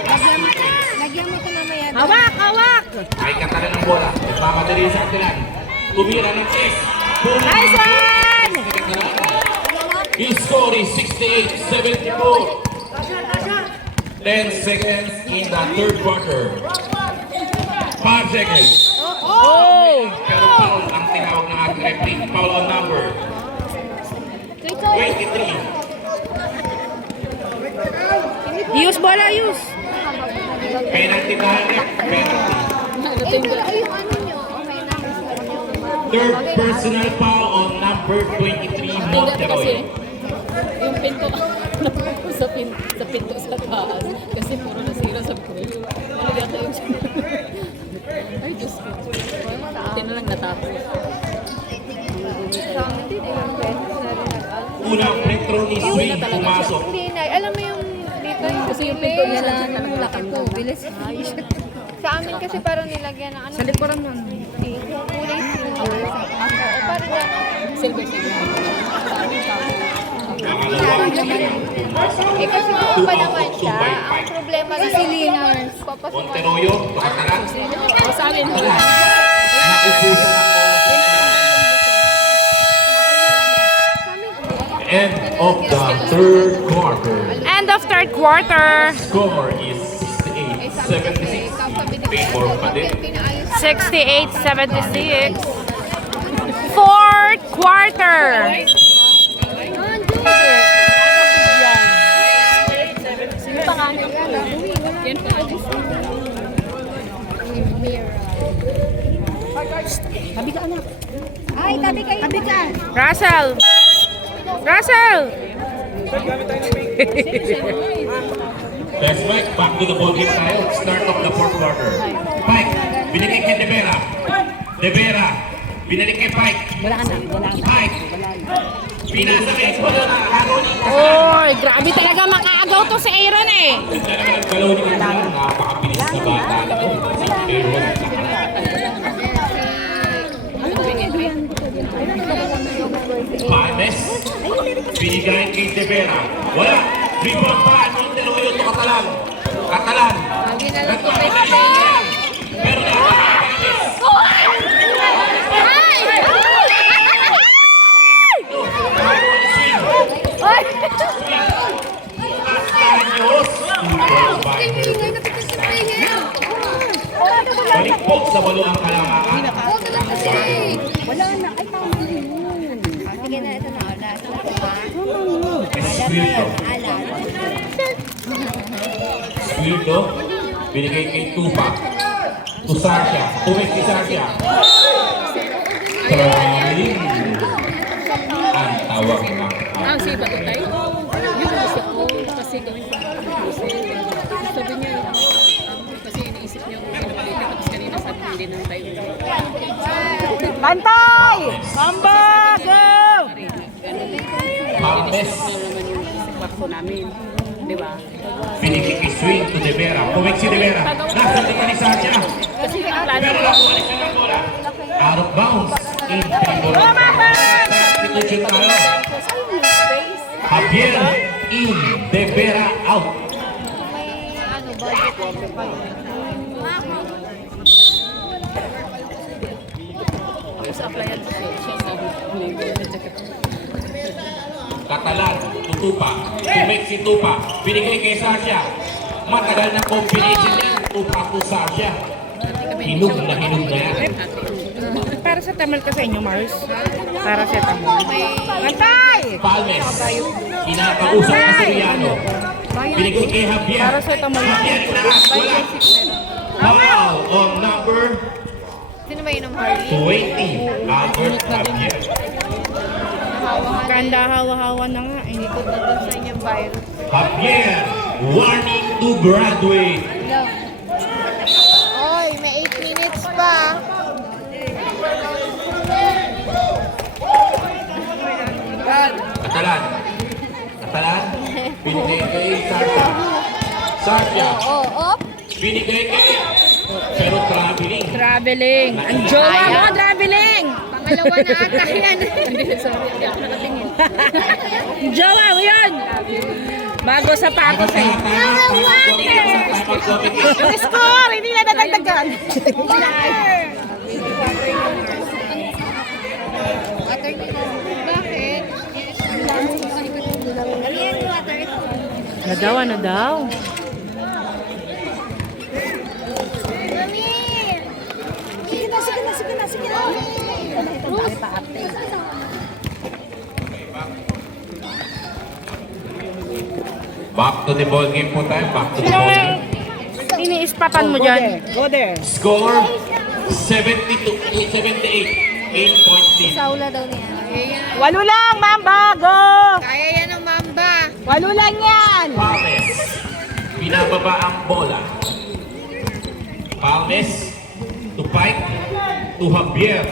Hawak! Hawak! Ay Katalan ng bola. Nagmamadali sa Katalan. Tumira ng chest. Nice one! His score is 68-74. 10 seconds in the third quarter. 5 seconds. Oh! Pero foul ang tinawag ng ating referee. Foul on number 23. Use bola, use! Penalty na hanip. Penalty. Eh, wala yung ano nyo. Okay na. Third personal foul on number 23, Monteroy. Yung pinto, sa pinto sa taas. Kasi puro nasira sa buhay. Ano yata yung ay, Diyos ko. Buti na lang natapos. Sa amin din, ilang beses na rin nag-ano. Unang free throw ni Swing pumasok. Hindi na. Alam mo yung dito yung Kasi yung pinto niya lang talagang laki ko. bilis. Sa amin kasi parang nilagyan ng ano. Sa likuran nun. Kulay silver. O parang gano'n. Silver silver. Sa amin, Eh kasi kung pa naman siya, ang problema na si Linars. Monteroyo, Bacatalan. O sa amin. Naupo sa end of the third quarter. End of third quarter. Score is 68-76. Favor pa din. 68-76. Fourth quarter. Yan pa. Ay, tabi kayo. Tabi ka. Russell. Russell. Let's back to the ball game tayo. Start of the fourth quarter. Pike, binigay kay De Vera. De Vera, binigay kay Pike. Pike, pinasa kay Escola. Haroni. Oy, grabe talaga makaagaw to si Aaron eh. Kaloni ka na. Napakabilis na bata na to. Si Aaron. Palmes, binigay kay De Vera. Wala. Rebound pa. Monteroyo to Catalan. Catalan. Pero balik po sa walo ang kalamangan. Sige na, ito na. Espiritu. Espiritu. Binigay kay Tupa. To Sasha. Tumik si Sasha. Traveling. Ang tawag na. Ah, si Batutay? Yun ang gusto ko kasi gawin ko. Sabi niya, kasi iniisip niya kung pinapalita tapos kanina sabi hindi nang tayo. Bantay! Mamba! Go! Palmes. Naman yung bakso namin. Di ba? Binigay kay Swing to De Vera. Tumik si De Vera. Nasa tingin ni Sasha. Kasi ang plano Pero lang umalis na ng bola. Out of bounds. In favor of substitution tayo. Javier in. De Vera out. sa appliance siya sa Catalan, tutupa. Tumik si Tupa. Binigay kay Sasha. Matagal na combination yan. Tupa to Sasha. Hinog na yan. Para sa tamal ka sa inyo, Mars. Para sa tamal. Bantay! Palmes. Kinakausap na si Riano. Binigay kay Javier. Para sa tamal. Javier inaas. Wala. Foul on number Sino ba yun ang Harley? 20. Albert Javier. Kanda hawa-hawa na nga. Hindi ko Doon sa inyong virus. Javier. Warning to graduate. Oy, may 8 minutes pa. Catalan. Catalan. Binigay kay Sasha. Sasha. Oh. Binigay kay. Pero traveling. traveling. Ang jowa mo, traveling! Pangalawa na ata yan. Hindi, sorry, hindi ako nakatingin. Ang jowa mo yun! Bago sapatos eh. Ang score! Hindi na nadagdagan. Bakit? Ano daw, ano daw? Sige na. Back to the ball game po tayo. Back to the ball game. Iniispatan mo dyan. Go there. Score 78. 8-point lead. Saula daw niya. Walo lang, Mamba! Go! Kaya yan ng Mamba. Walo lang yan! Palmes. Pinababa ang bola. Palmes. To Pike. To Javier.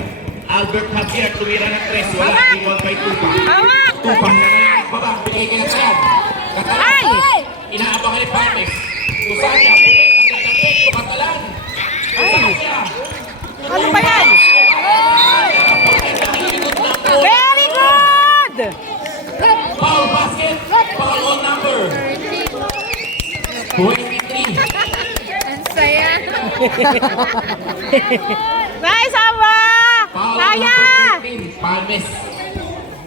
Albert Javier. Tumira ng 3. Wala. Rebound by Tupa. Hawak! Tupa na lang. Baba. Bigay kay Catalan. Catalan. Ay! Inaabangan ni Palmes. To Sasha. To Catalan. To Sasha. Ano ba yan? Very good! Foul basket. 23. Ang saya. Nice, Aba! Foul Kaya! number 15, Palmes.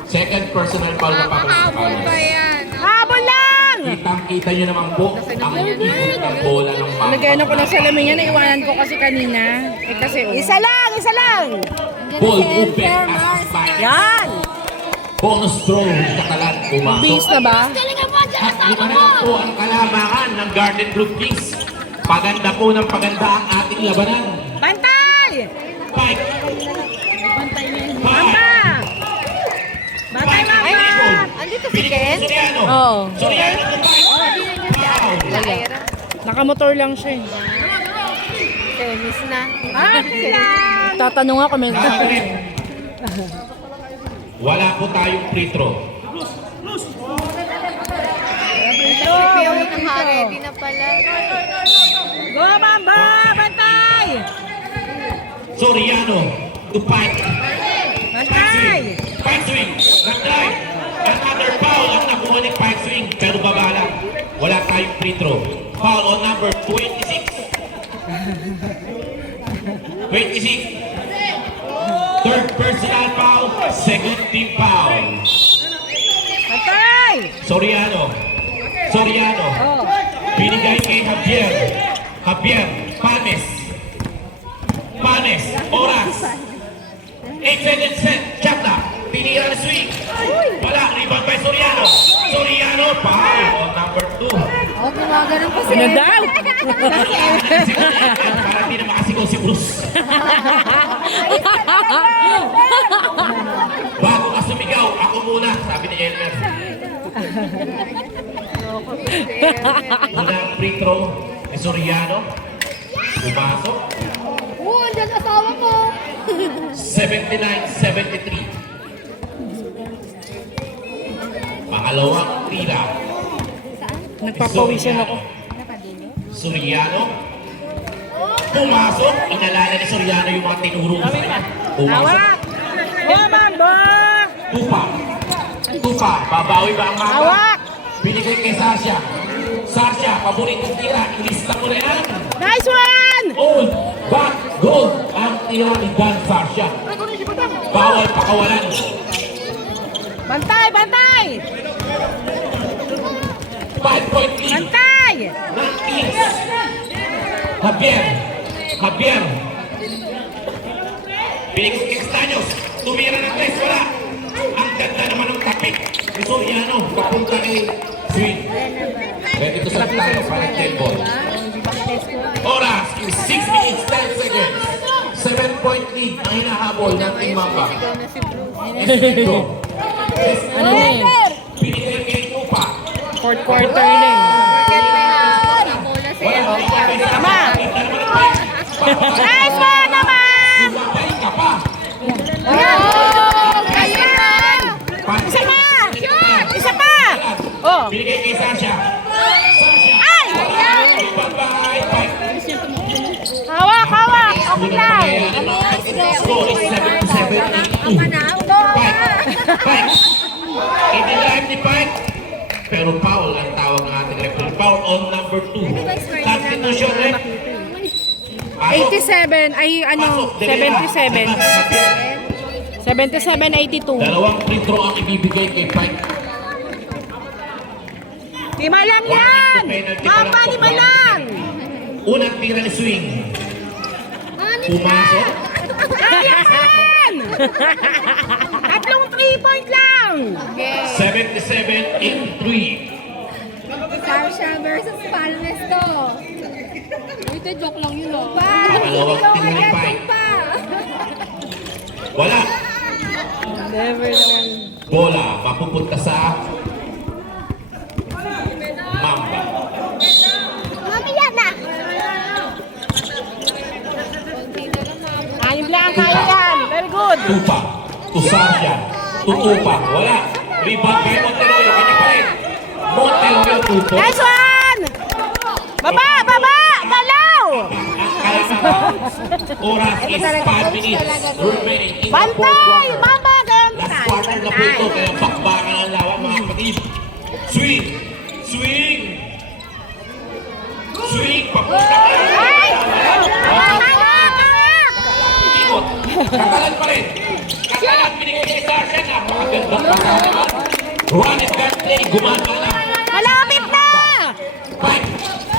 Second personal foul na pa sa Habol pa Palmes. yan. Habol lang! Kitang-kita nyo naman po ang ikot ng bola ng Mamba. Lagyan ako ng salamin niya, naiwanan ko kasi kanina. Eh kasi, isa lang, isa lang! Ball movement as spine. Yan! Bonus throw, Katalan, pumasok. Bis na ba? At lima na lang po ang kalamangan ng Garden Group Kings. Paganda po ng paganda ang ating labanan. Bantay! Spike. Mamba! Bantay, Mamba! Andito si Ken? Soriano. Oo. Soriano to fight. Foul. Layra. Nakamotor lang siya. Tennis na. Okay lang! Tatanong ako, may Nakakulit. Wala po tayong free throw. Pipiyaw ng ready na pala. Go, Mamba! Bantay! Soriano to fight. Bantay! Pike swing. Nag-drive. Another foul ang nakuha ni Pike swing. Pero babala. Wala tayong free throw. Foul on number 26. 26. Third personal foul. Second team foul. Bantay! Soriano. Soriano. Binigay kay Javier. Javier. Palmes. Palmes. Oras. 8 seconds set. Shot na. Tinira na swing. Wala. Rebound by Soriano. Soriano. Foul on number 2. Oh, gumagano'n pa Ano daw? Para di na makasigaw si Bruce. Bago ka sumigaw, ako muna, sabi ni Elmer. Una ang free throw ni Soriano. Pumasok. Oo, andyan asawa ko. 79-73. Pangalawang tira. Nagpapawisan ako. Soriano. Pumasok. Inalala ni Soriano yung mga tinuro sa kanya. Pumasok. Hawak! Go, Mamba! Tupa. Tupa. Babawi ba ang mapa? Hawak! Binigay kay Sasha. Sasha, paboritong tira. Ilista mo na yan. Nice one! All back goal ang tira ni Dan Sasha. Bawal pakawalan. Bantay! Bantay! 5-point lead Bantay! ng Kings. Javier. Javier. Binigay kay Castaños. Tumira ng tres. Wala. Ang ganda naman ng tapik ni Soriano. Papunta kay Swin. Ready to set tayo para 10 balls. Oras is 6 minutes 10 seconds. 7-point lead ang hinahabol ng Team Mamba. Escrito. Ano na yun? Binigay kay Tupa. Fourth quarter na yun. Bakit may hawak na bola si Wala Elmer? pa kay Tama. Nice one naman! Sabay ka pa. Oh, kaya na! Isa pa! Isa pa! Oh! Binigay kay Sasha. Ay! Bye-bye. Hawak! Hawak! Okay lang! Score is 7-7. Pike. I-drive ni Pike. Pero foul ang tawag ng ating referee. Foul on number 2. Substitution ref. 87, ay ano, 77. 77-82. Dalawang free throw ang ibibigay kay Pike. Lima lang yan! Mapa, lima lang! Unang tira ni Swing. Pumasok. Ayan! Tatlong 3-point lang! 77-3. Sasha versus Palmes to. Ito, joke lang yun, oh. Pangalawang tira ni Pike. Wala. Never naman. Bola mapupunta sa Mamba. Mami, yan na! Ayun lang, kaya yan. Very good. Tupa. Tusasya. Tutupa. Wala. Rebound kay Monteroyo. Kanya pa rin. Monteroyo tupo. Nice one! Baba! Baba! Galaw! Oras is 5 minutes remaining in the fourth Bantay! quarter. Baba! Ganyan Last quarter na po ito, kaya bakbakan ang lawan mga kapatid. Swing! Swing! Run and gun play, gumagana. Malapit na! Fight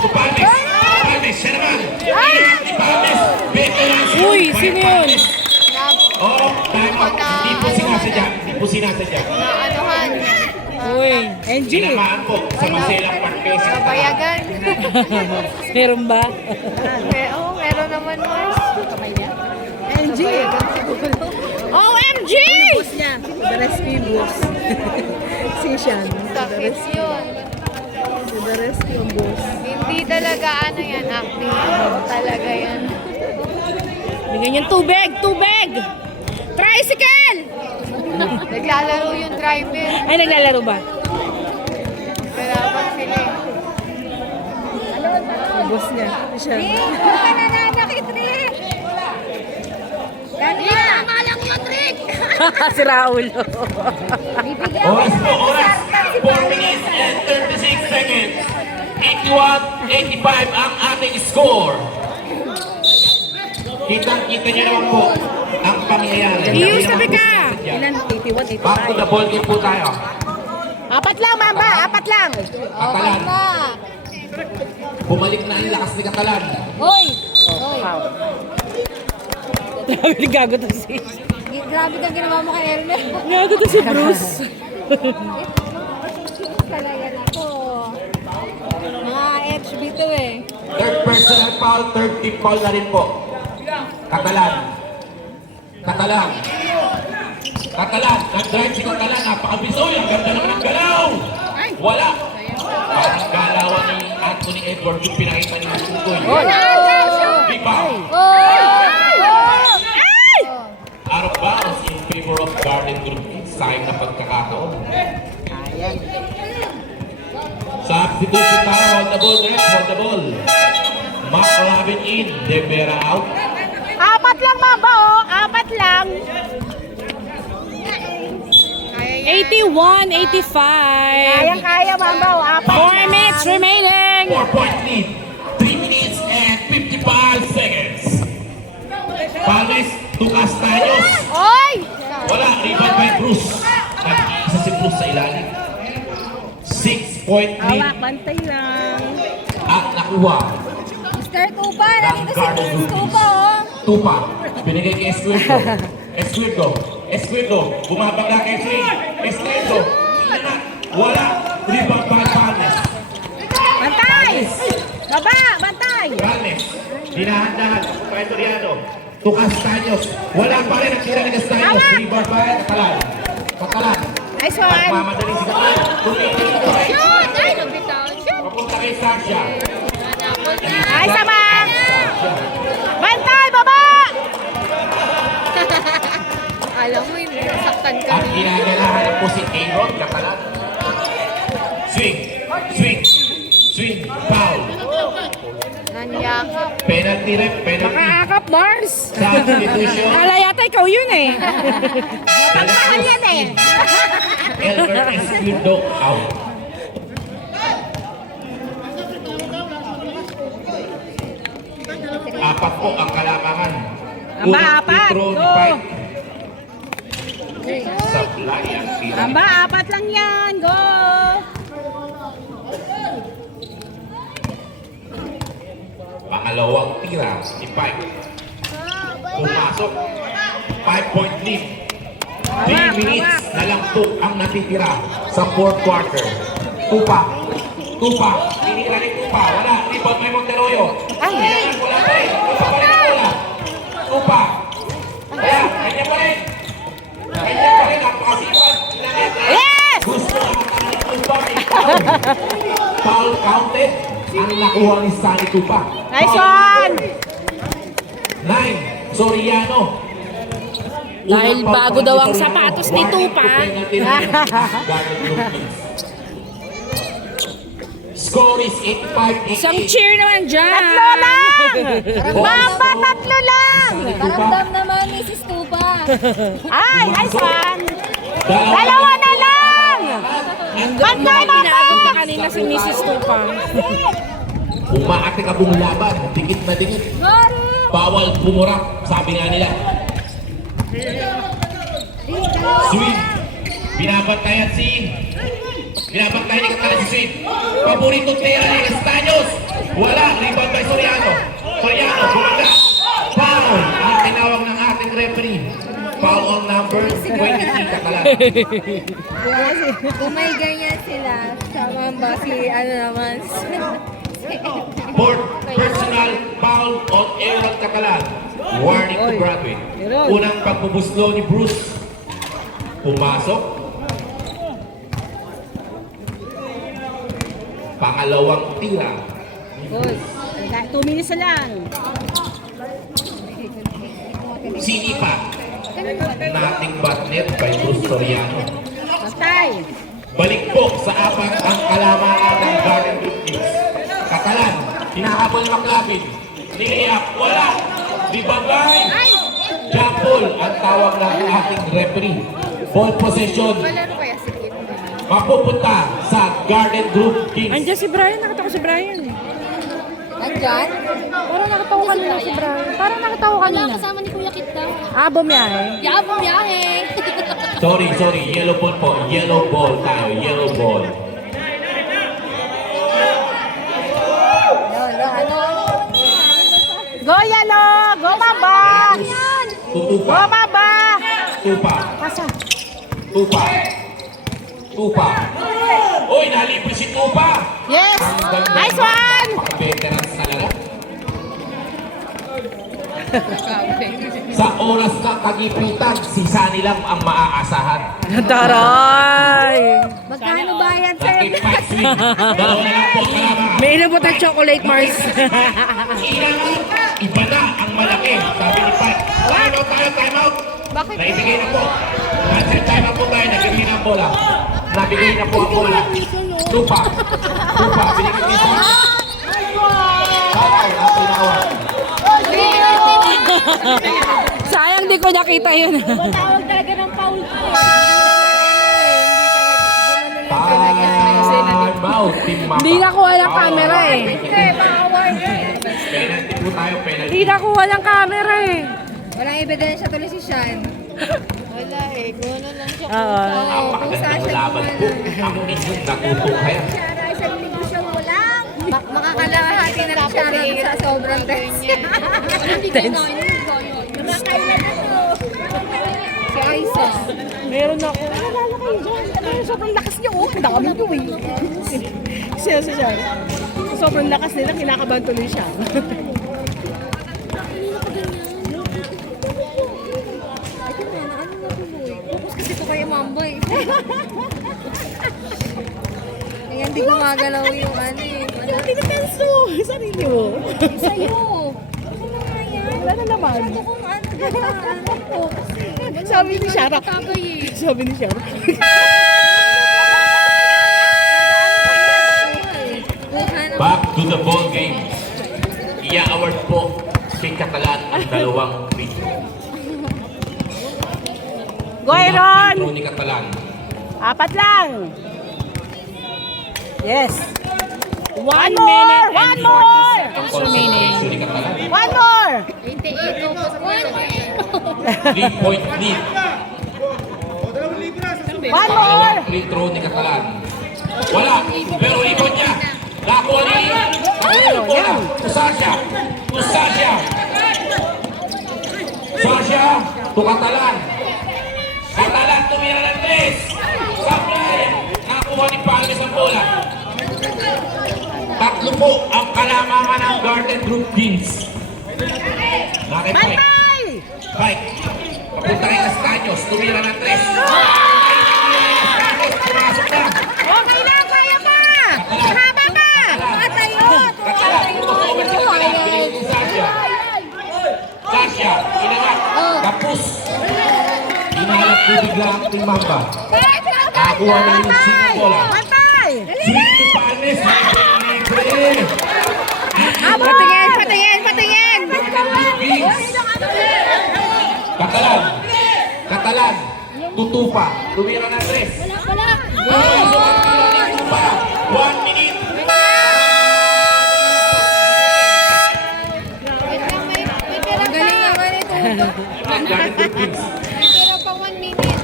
to Palmes. Palmes, siya naman. Ni Palmes, veterans. Uy, sino yun? Oo, time out. Hindi po sinasadya. Hindi po sinasadya. Naanuhan. Uy, NG. Tinamaan po sa Maselang Parques. Nabayagan. Meron ba? Oo, meron naman, Mars. NG. OMG! Boss niya. The rescue boss. Si Sean. Sakit yun. The rescue boss. Hindi talaga ano yan, acting. Ano talaga yan. Bigyan yung tubig! Tubig! Tricycle! Naglalaro yung driver. Ay, naglalaro ba? Kalaban sila eh. Boss niya. Si Sean. Si Raul. Oras po, oras. 4 minutes and 36 seconds. 81-85 ang ating score. Kitang-kita niyo naman po ang pangyayari. Iyo, sabi ka! Ilan? 81, Back to the ball game po tayo. Apat lang, Mamba! Apat lang! Katalan. Bumalik na ang lakas ni Katalan. Hoy! Grabe, gago to si... Grabe kang ginawa mo kay Ernest. Gago to si Bruce. Talaga na to. Mga HB to eh. Third personal foul, third team foul na rin po. Katalan. Katalan. Katalan. Nag-drive si Katalan. Napakabilis. Uy, ang ganda naman ng galaw. Wala. Parang galawan ni Anthony Edwards yung pinakita ni Musukoy. Rebound. Out of bounds in favor of Garden Group. Sayang na pagkakataon. Substitution tayo. Hold the ball, Greg. Hold the ball. McLavin in. De Vera out. Apat lang, Mamba, oh! Apat lang! 81, 85. Kaya, Mamba, oh! Apat 4 minutes remaining! 4-point lead. 3 minutes and 55 seconds. Palmes, tukas tayo. Oy! Wala, rebound by Bruce. Nag-iisa si Bruce sa ilalim. 6-point lead bantay lang. at nakuha Mr. Tupa, ng nandito si Garden Prince Group. Tupa oh. Tupa, binigay kay Esquirdo. Esquirdo, Esquirdo, bumabagla kay Swing. Esquirdo, inangat, wala, rebound by Palmes. Bantay! Baba! Bantay! Palmes, dinahan-dahan, Paetoriano, tukas tayo. Wala pa rin ang tira ni Castaños. Rebound by Katalan. Katalan. Nice one! Nagmamadali si Katalan. Tumitingin ko rin. Shoot! Ay, nabitaw. Shoot! Papunta kay Sasha. Ay, samang! Bantay! Baba! Alam mo, yung nasaktan ka. At ginaganahan po si Aaron Katalan. Swing. Swing. Swing. Foul. Nanyakap. Penalty rep. Penalty. Nakaakap, Mars! Substitution. Akala yata ikaw yun eh. Pagpakan yan eh. Elmer Esquirdo out. Apat po ang kalamangan. Aba, apat. Throw ni Go. Pike. Supply ang tira. Aba, apat lang yan. Go! Pangalawang tira ni Pike. Pumasok. 5-point lead. 3 minutes na lang po ang natitira sa fourth quarter. Tupa. Tupa. Tinira ni Tupa. Wala. Rebound may Monteroyo. Ay! Wala pa rin. Tupa pa rin. Wala. Tupa. Wala. Kanya pa rin. Kanya pa rin. Napakasipan. Yes! Gusto ang kanyang Tupa. Foul counted. Ang nakuha ni Sunny Tupa. Nice one! 9. Soriano. Dahil bago daw ang sapatos ni Tupa. Score is 85-88. Isang cheer naman dyan. Tatlo lang! Mamba, tatlo lang! Karamdam naman ni Sis Tupa. Ay, nice one! Dalawa Dalawa na lang! Ba't Ba't na pinabot na kanina si Mrs. Tupa? Umaate ka buong laban. Dikit na dikit. Gary! Bawal pumurap. Sabi nga nila. Swing. Binabantayan ni Katalan si Sweet. Paboritong tira ni Castaños. Wala, rebound by Soriano. Soriano, bumaga. Foul ang tinawag ng ating referee. Foul on number 23, Katalan. Kung may ganyan sila, sama ba si ano naman? Fourth personal foul on Aaron Katalan. Warning to graduate. Unang pagbubuslo ni Bruce. Pumasok. Pangalawang tira. Good. 2 minutes na lang. Sinipa. Nating batnet by Bruce Soriano. Bastay. Balikpok sa apat ang kalamaan ng Garden Kings. Katalan, hinahabol ng maklapin. Niliyak, wala. Di bagay. Jump ball ang tawag ng ating referee. Ball possession. Malaro kaya si Kit? Mapupunta sa Garden Group Kings. Andiyan si Brian. Nakatawa si Brian. Nandyan? Parang nakatawa kanina si Brian. Parang nakatawa kanina. Wala, kasama ni Kuya Kit daw. Ah, bumiyahe. Yabong yahe. Sorry. Yellow ball po. Yellow ball tayo. Yellow ball. Go yellow! Go baba! Tutupa. Go baba! Tupa. Pasa. Tupa. Uy, nalipin si Tupa. Yes! Ang ganda. Nice one! Veterans talaga. Sa oras ng kagipitan, si Sunny lang ang maaasahan. Taray! Magkano bayad Nakit fight swing. Dalawa na lang po, kalaban. May inabot ang chocolate, Mars. Kailangan, iba na ang malaki. Sabi ni Pat, time out. Bakit? Naibigay na po. Cancel time out po tayo, nagbigay na ang bola. Nabigay na po ang bola. Tupa, binigay niya sa Bakal ang tinawag. Sayang di ko nakita yun. Tawag talaga ng foul ko. Time out, Team Mapa. Hindi nakuha ng camera eh. Penalty po tayo, penalty. Hindi nakuha ng camera eh. Walang ebidensya tuloy si Sean. Wala eh. Gano'n lang siya. Oo. Napakagandang laban po. Ang inyong natutunghayan. Makakalahati na rin siya sa sobrang tense. Hindi ka na Nakakailan na to. Si Aiza. Meron ako. Nalala kayo dyan. Ano yung sobrang lakas niya? Oh, ang dami niyo eh. Siya. Sobrang lakas nila, kinakabahan tuloy siya. Focus kasi ito kay Mamboy. Kaya hindi gumagalaw yung ano eh. Hindi na tenso. Sarili mo. Sa'yo. Ano nga yan? Wala na naman. Ito kung ano ko. Sabi ni Shara. Tabay eh. Sabi ni Shara. Back to the ball game. Ia-award po si Katalan ang dalawang free throw. Go, Aaron! Free throw ni Katalan. 4 lang. Yes. One more! Ang concentration ni Katalan. One more! 3-point lead. One more! Free throw ni Katalan. Wala. Pero ikot niya. Nakuha ni bola. Sasha. To Katalan. Katalan tumira ng 3. Supply. Nakuha ni Palmes ang bola. 3 po ang kalamangan ng Garden Group Kings. Nakipay. Right. Papunta kay Castaños. Tumira ng 3. Pumasok na. Okay lang, kaya pa! Haba pa! Sasha, inangat. Tapos, inahalap ko bigla ang Team Mamba. Nakakuha na yung sino bola. Patay! Sweet to Palmes. Libre. Patingin! Katalan. Tutupa. Tumira ng 3. Wala. Pasok ang tira ni Tupa. 1 minute. Ang galing naman ito. Garden Group Kings. Pero pang 1 minute.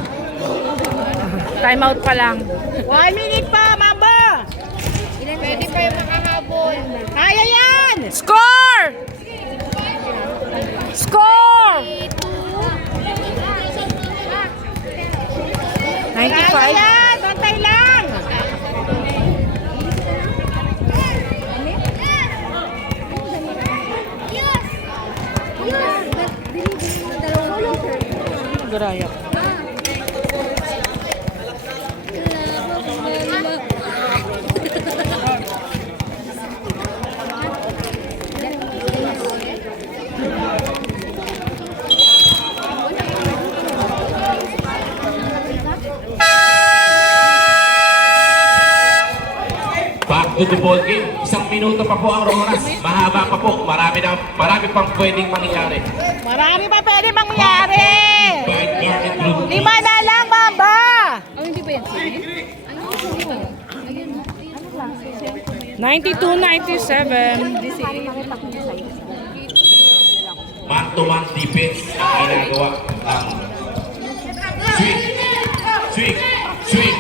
Time out pa lang. 1 minute pa, Mamba! Pwede pa yung makahabol. Kaya yan! Score! Score! 95? Kaya yan! Bantay lang! Garaya. Back to the ball game. 1 minuto pa po ang oras. Mahaba pa po. Marami pang pwedeng mangyari. Marami pa pwede mangyari! By Garnet Group. 5 na lang, Mamba! Oh, hindi ba yan sa'yo? Ano? Hindi ba? Ayun. 92-97. Man-to-man defense ang ginagawa ng swing. Swing. Swing.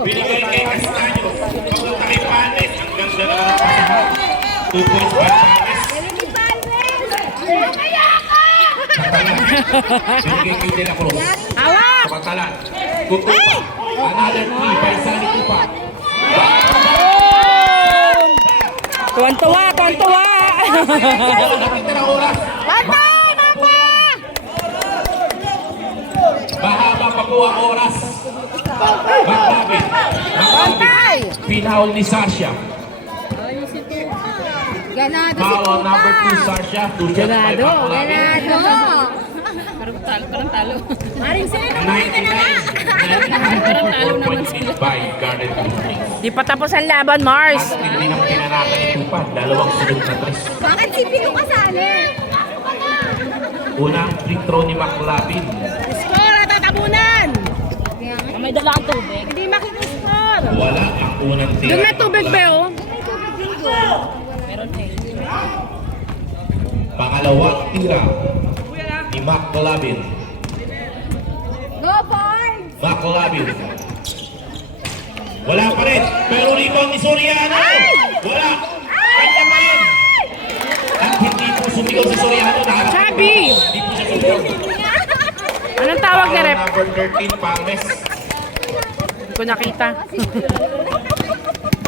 Binigay kay Castaño. Papunta kay Panes. Ang ganda na ng pasahan. 2 points by Panes. Katalan. Binigay kay De La Cruz. Hawak! Katalan. Kutupa. Another 3 by Sani Tupa. Tuwan-tuwa, tuwan-tuwa! Nakita na oras. Bantay, Mamba! Mahaba pa po ang oras. Magkabit. Bantay! Pinaul ni Sasha. Ganado si Foul on Tupa. number 2, Sasha. 2 shots by Bacolami. Ganado. Parang talo. Maring sino? 99 by Garnet Group. Di pa tapos ang laban, Mars. At hindi nang pinanatan ni Tupa. 2 sunod na 3. Bakit si Pino kasali? Unang free throw ni McLavin. Score at tatabunan! May dala kang tubig. Hindi makikiscore! Wala ang unang tira. Doon may tubig, Beo. Meron eh. Pangalawang tira ni McLavin. Go, boys! McLavin. Wala pa rin. Pero rebound ni Soriano. Wala. Kanya pa rin. At hindi po sumigaw si Soriano. Sabi! Hindi po siya sumigaw. Anong tawag na rep? Number 13, Pames. Hindi ko nakita.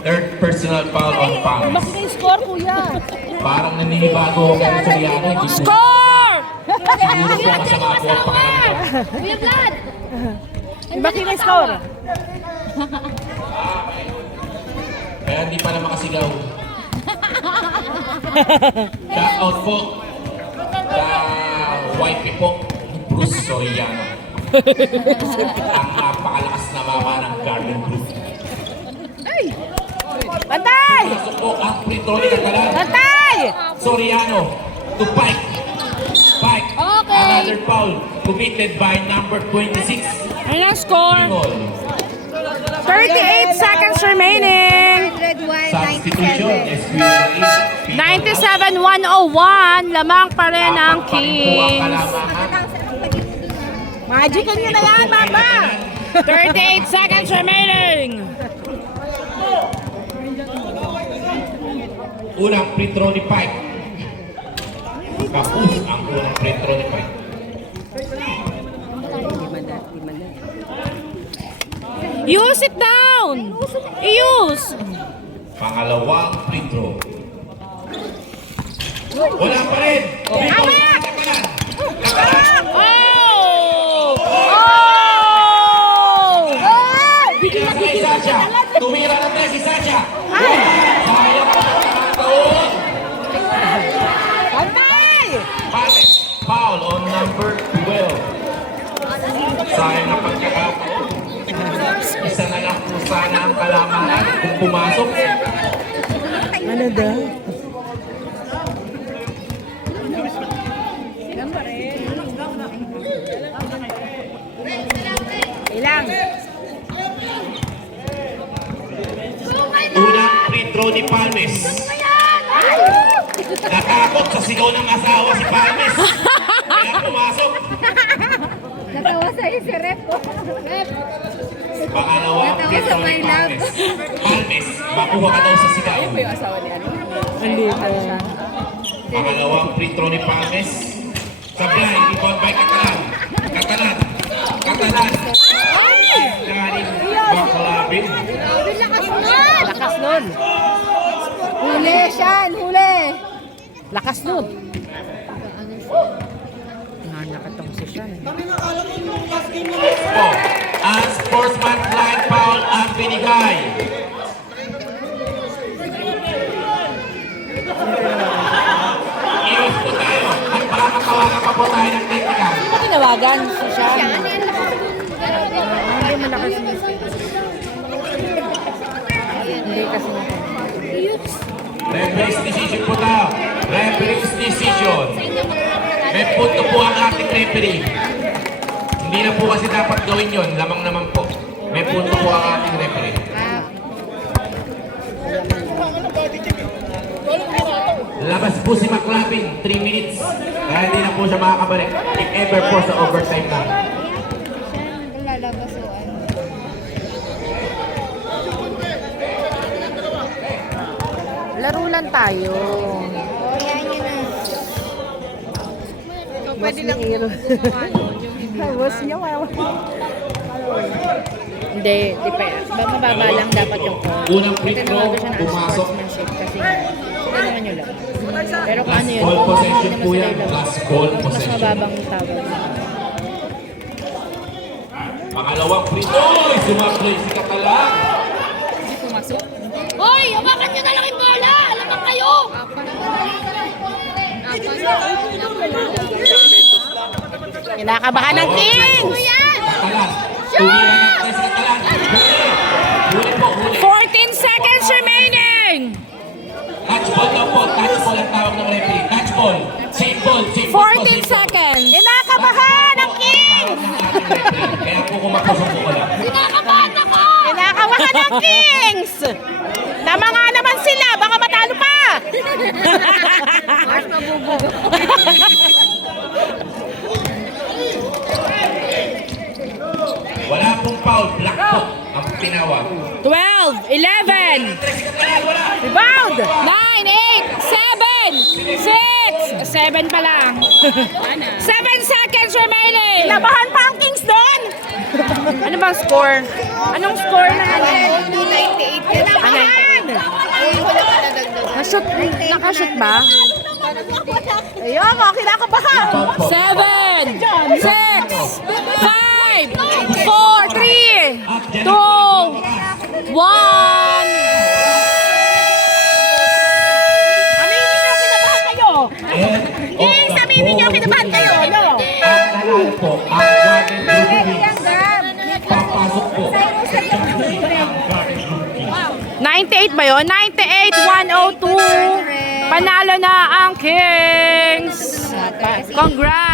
Third personal foul on Pames. Score, kuya! Parang naninibago ako kay Soriano. Hindi po. Score! Siguro po masama po ang pangalan. Kuya Vlad! Di ba score? Kaya hindi pala makasigaw. Shout out po sa wife po ni Bruce Soriano. Ang napakalakas na mama ng Garden Group. Bantay! Pasok po ang free throw ni Catalan. Bantay! Soriano to Pike. Pike. Okay. Another foul committed by number 26. Ano ang score? Ingol. 38 seconds remaining. 101, Substitution 97. is 97-101. Lamang pa rin ang Apat pa rin po ang Kings. kalamangan. Magical nyo na yan, Mama! 38 seconds remaining. Unang free throw ni Pike. Kapus ang unang free throw ni Pike. Use it down! I-use! Pangalawang free throw. Wala pa rin. Rebound ni Catalan. Catalan. Oh! Oh! Pinasa kay Sasha. Tumira na tayo si Sasha. Sayang ang pagkakataon. Bantay! Panes. Foul on number 12. Sayang ang pagkakataon. Isa na lang po sana ang kalamangan kung pumasok. Ano daw? Ilang? Unang free throw ni Palmes. Natakot sa sigaw ng asawa si Palmes. Kaya pumasok. Natawa sa'yo si Rep. Rep. Pangalawang free throw ni Palmes. Palmes, makuha ka daw sa sigaw. Yung asawa ni ano? Hindi po. Pangalawang free throw ni Palmes. Sablay, rebound by Catalan. Catalan. Catalan. Galing Baklabin. Lakas nun. Huli, Shan, huli. Lakas nun. Nakakatong si Sean. Oh, ang sportsman flying foul ang binigay. Iwas po tayo. At baka matawagan pa po tayo ng technical. Tinawagan si Sean. Hindi malakas na. Hindi kasi Referee's decision po tayo. Referee's decision. May punto po ang ating referee. Hindi na po kasi dapat gawin yon. Lamang naman po. May punto po ang ating referee. Labas po si McLavin, 3 minutes. Kaya hindi na po siya makakabalik. If ever po sa overtime na. Lalabas o ano. laro lang tayo. O, yan yun na. Pwede lang Tapos niya, hindi, di pa yan. Mababa lang dapat yung call. Unang free Kasi throw, nawago siya ng pumasok. sportsmanship kasi hindi naman yung laro. Pero kung ano Last yun, ball kung hindi possession naman po sila yan. yung laro, Last ball mas possession. mababang tawag. Pangalawang free throw. Sumaklay si Catalan. Hindi pumasok. Hoy! Hawakan nyo na lang yung bola! Alam kayo! Kinakabahan ng Kings! Catalan. Tumira ng si Catalan. Huli. Huli po, huli. 14 seconds remaining! Touch ball daw po. Touch ball ang tawag ng referee. Touch ball. Save ball. Save ball. 14 seconds! Kinakabahan ng Kings! Kaya po kumapasok po wala. Kinakabahan ako! Kinakabahan ng Kings! Tama nga naman sila, baka matalo pa! Wala pong foul. Black po ang tinawag. 12, 11, rebound! 9, 8, 7, 6, 7 pa lang. 7 seconds remaining! Labahan pa ang Kings doon! Ano bang score? Anong score na ano? 98 yan. Ayan! Ay, wala ka nadagdag. Nashoot, nakashoot ba? Ayun, ako kinakabahan. 7, 6, 5, 4, 3, 2, 1. Aminin nyo, kinabahan kayo. Kings, aminin nyo, kinabahan kayo. No? Ang nanalo po, ang Garden Blue Kings. Papasok po. Ang Garden Blue Kings. 98 ba yun? 98, 102. Panalo na ang Kings. Congrats.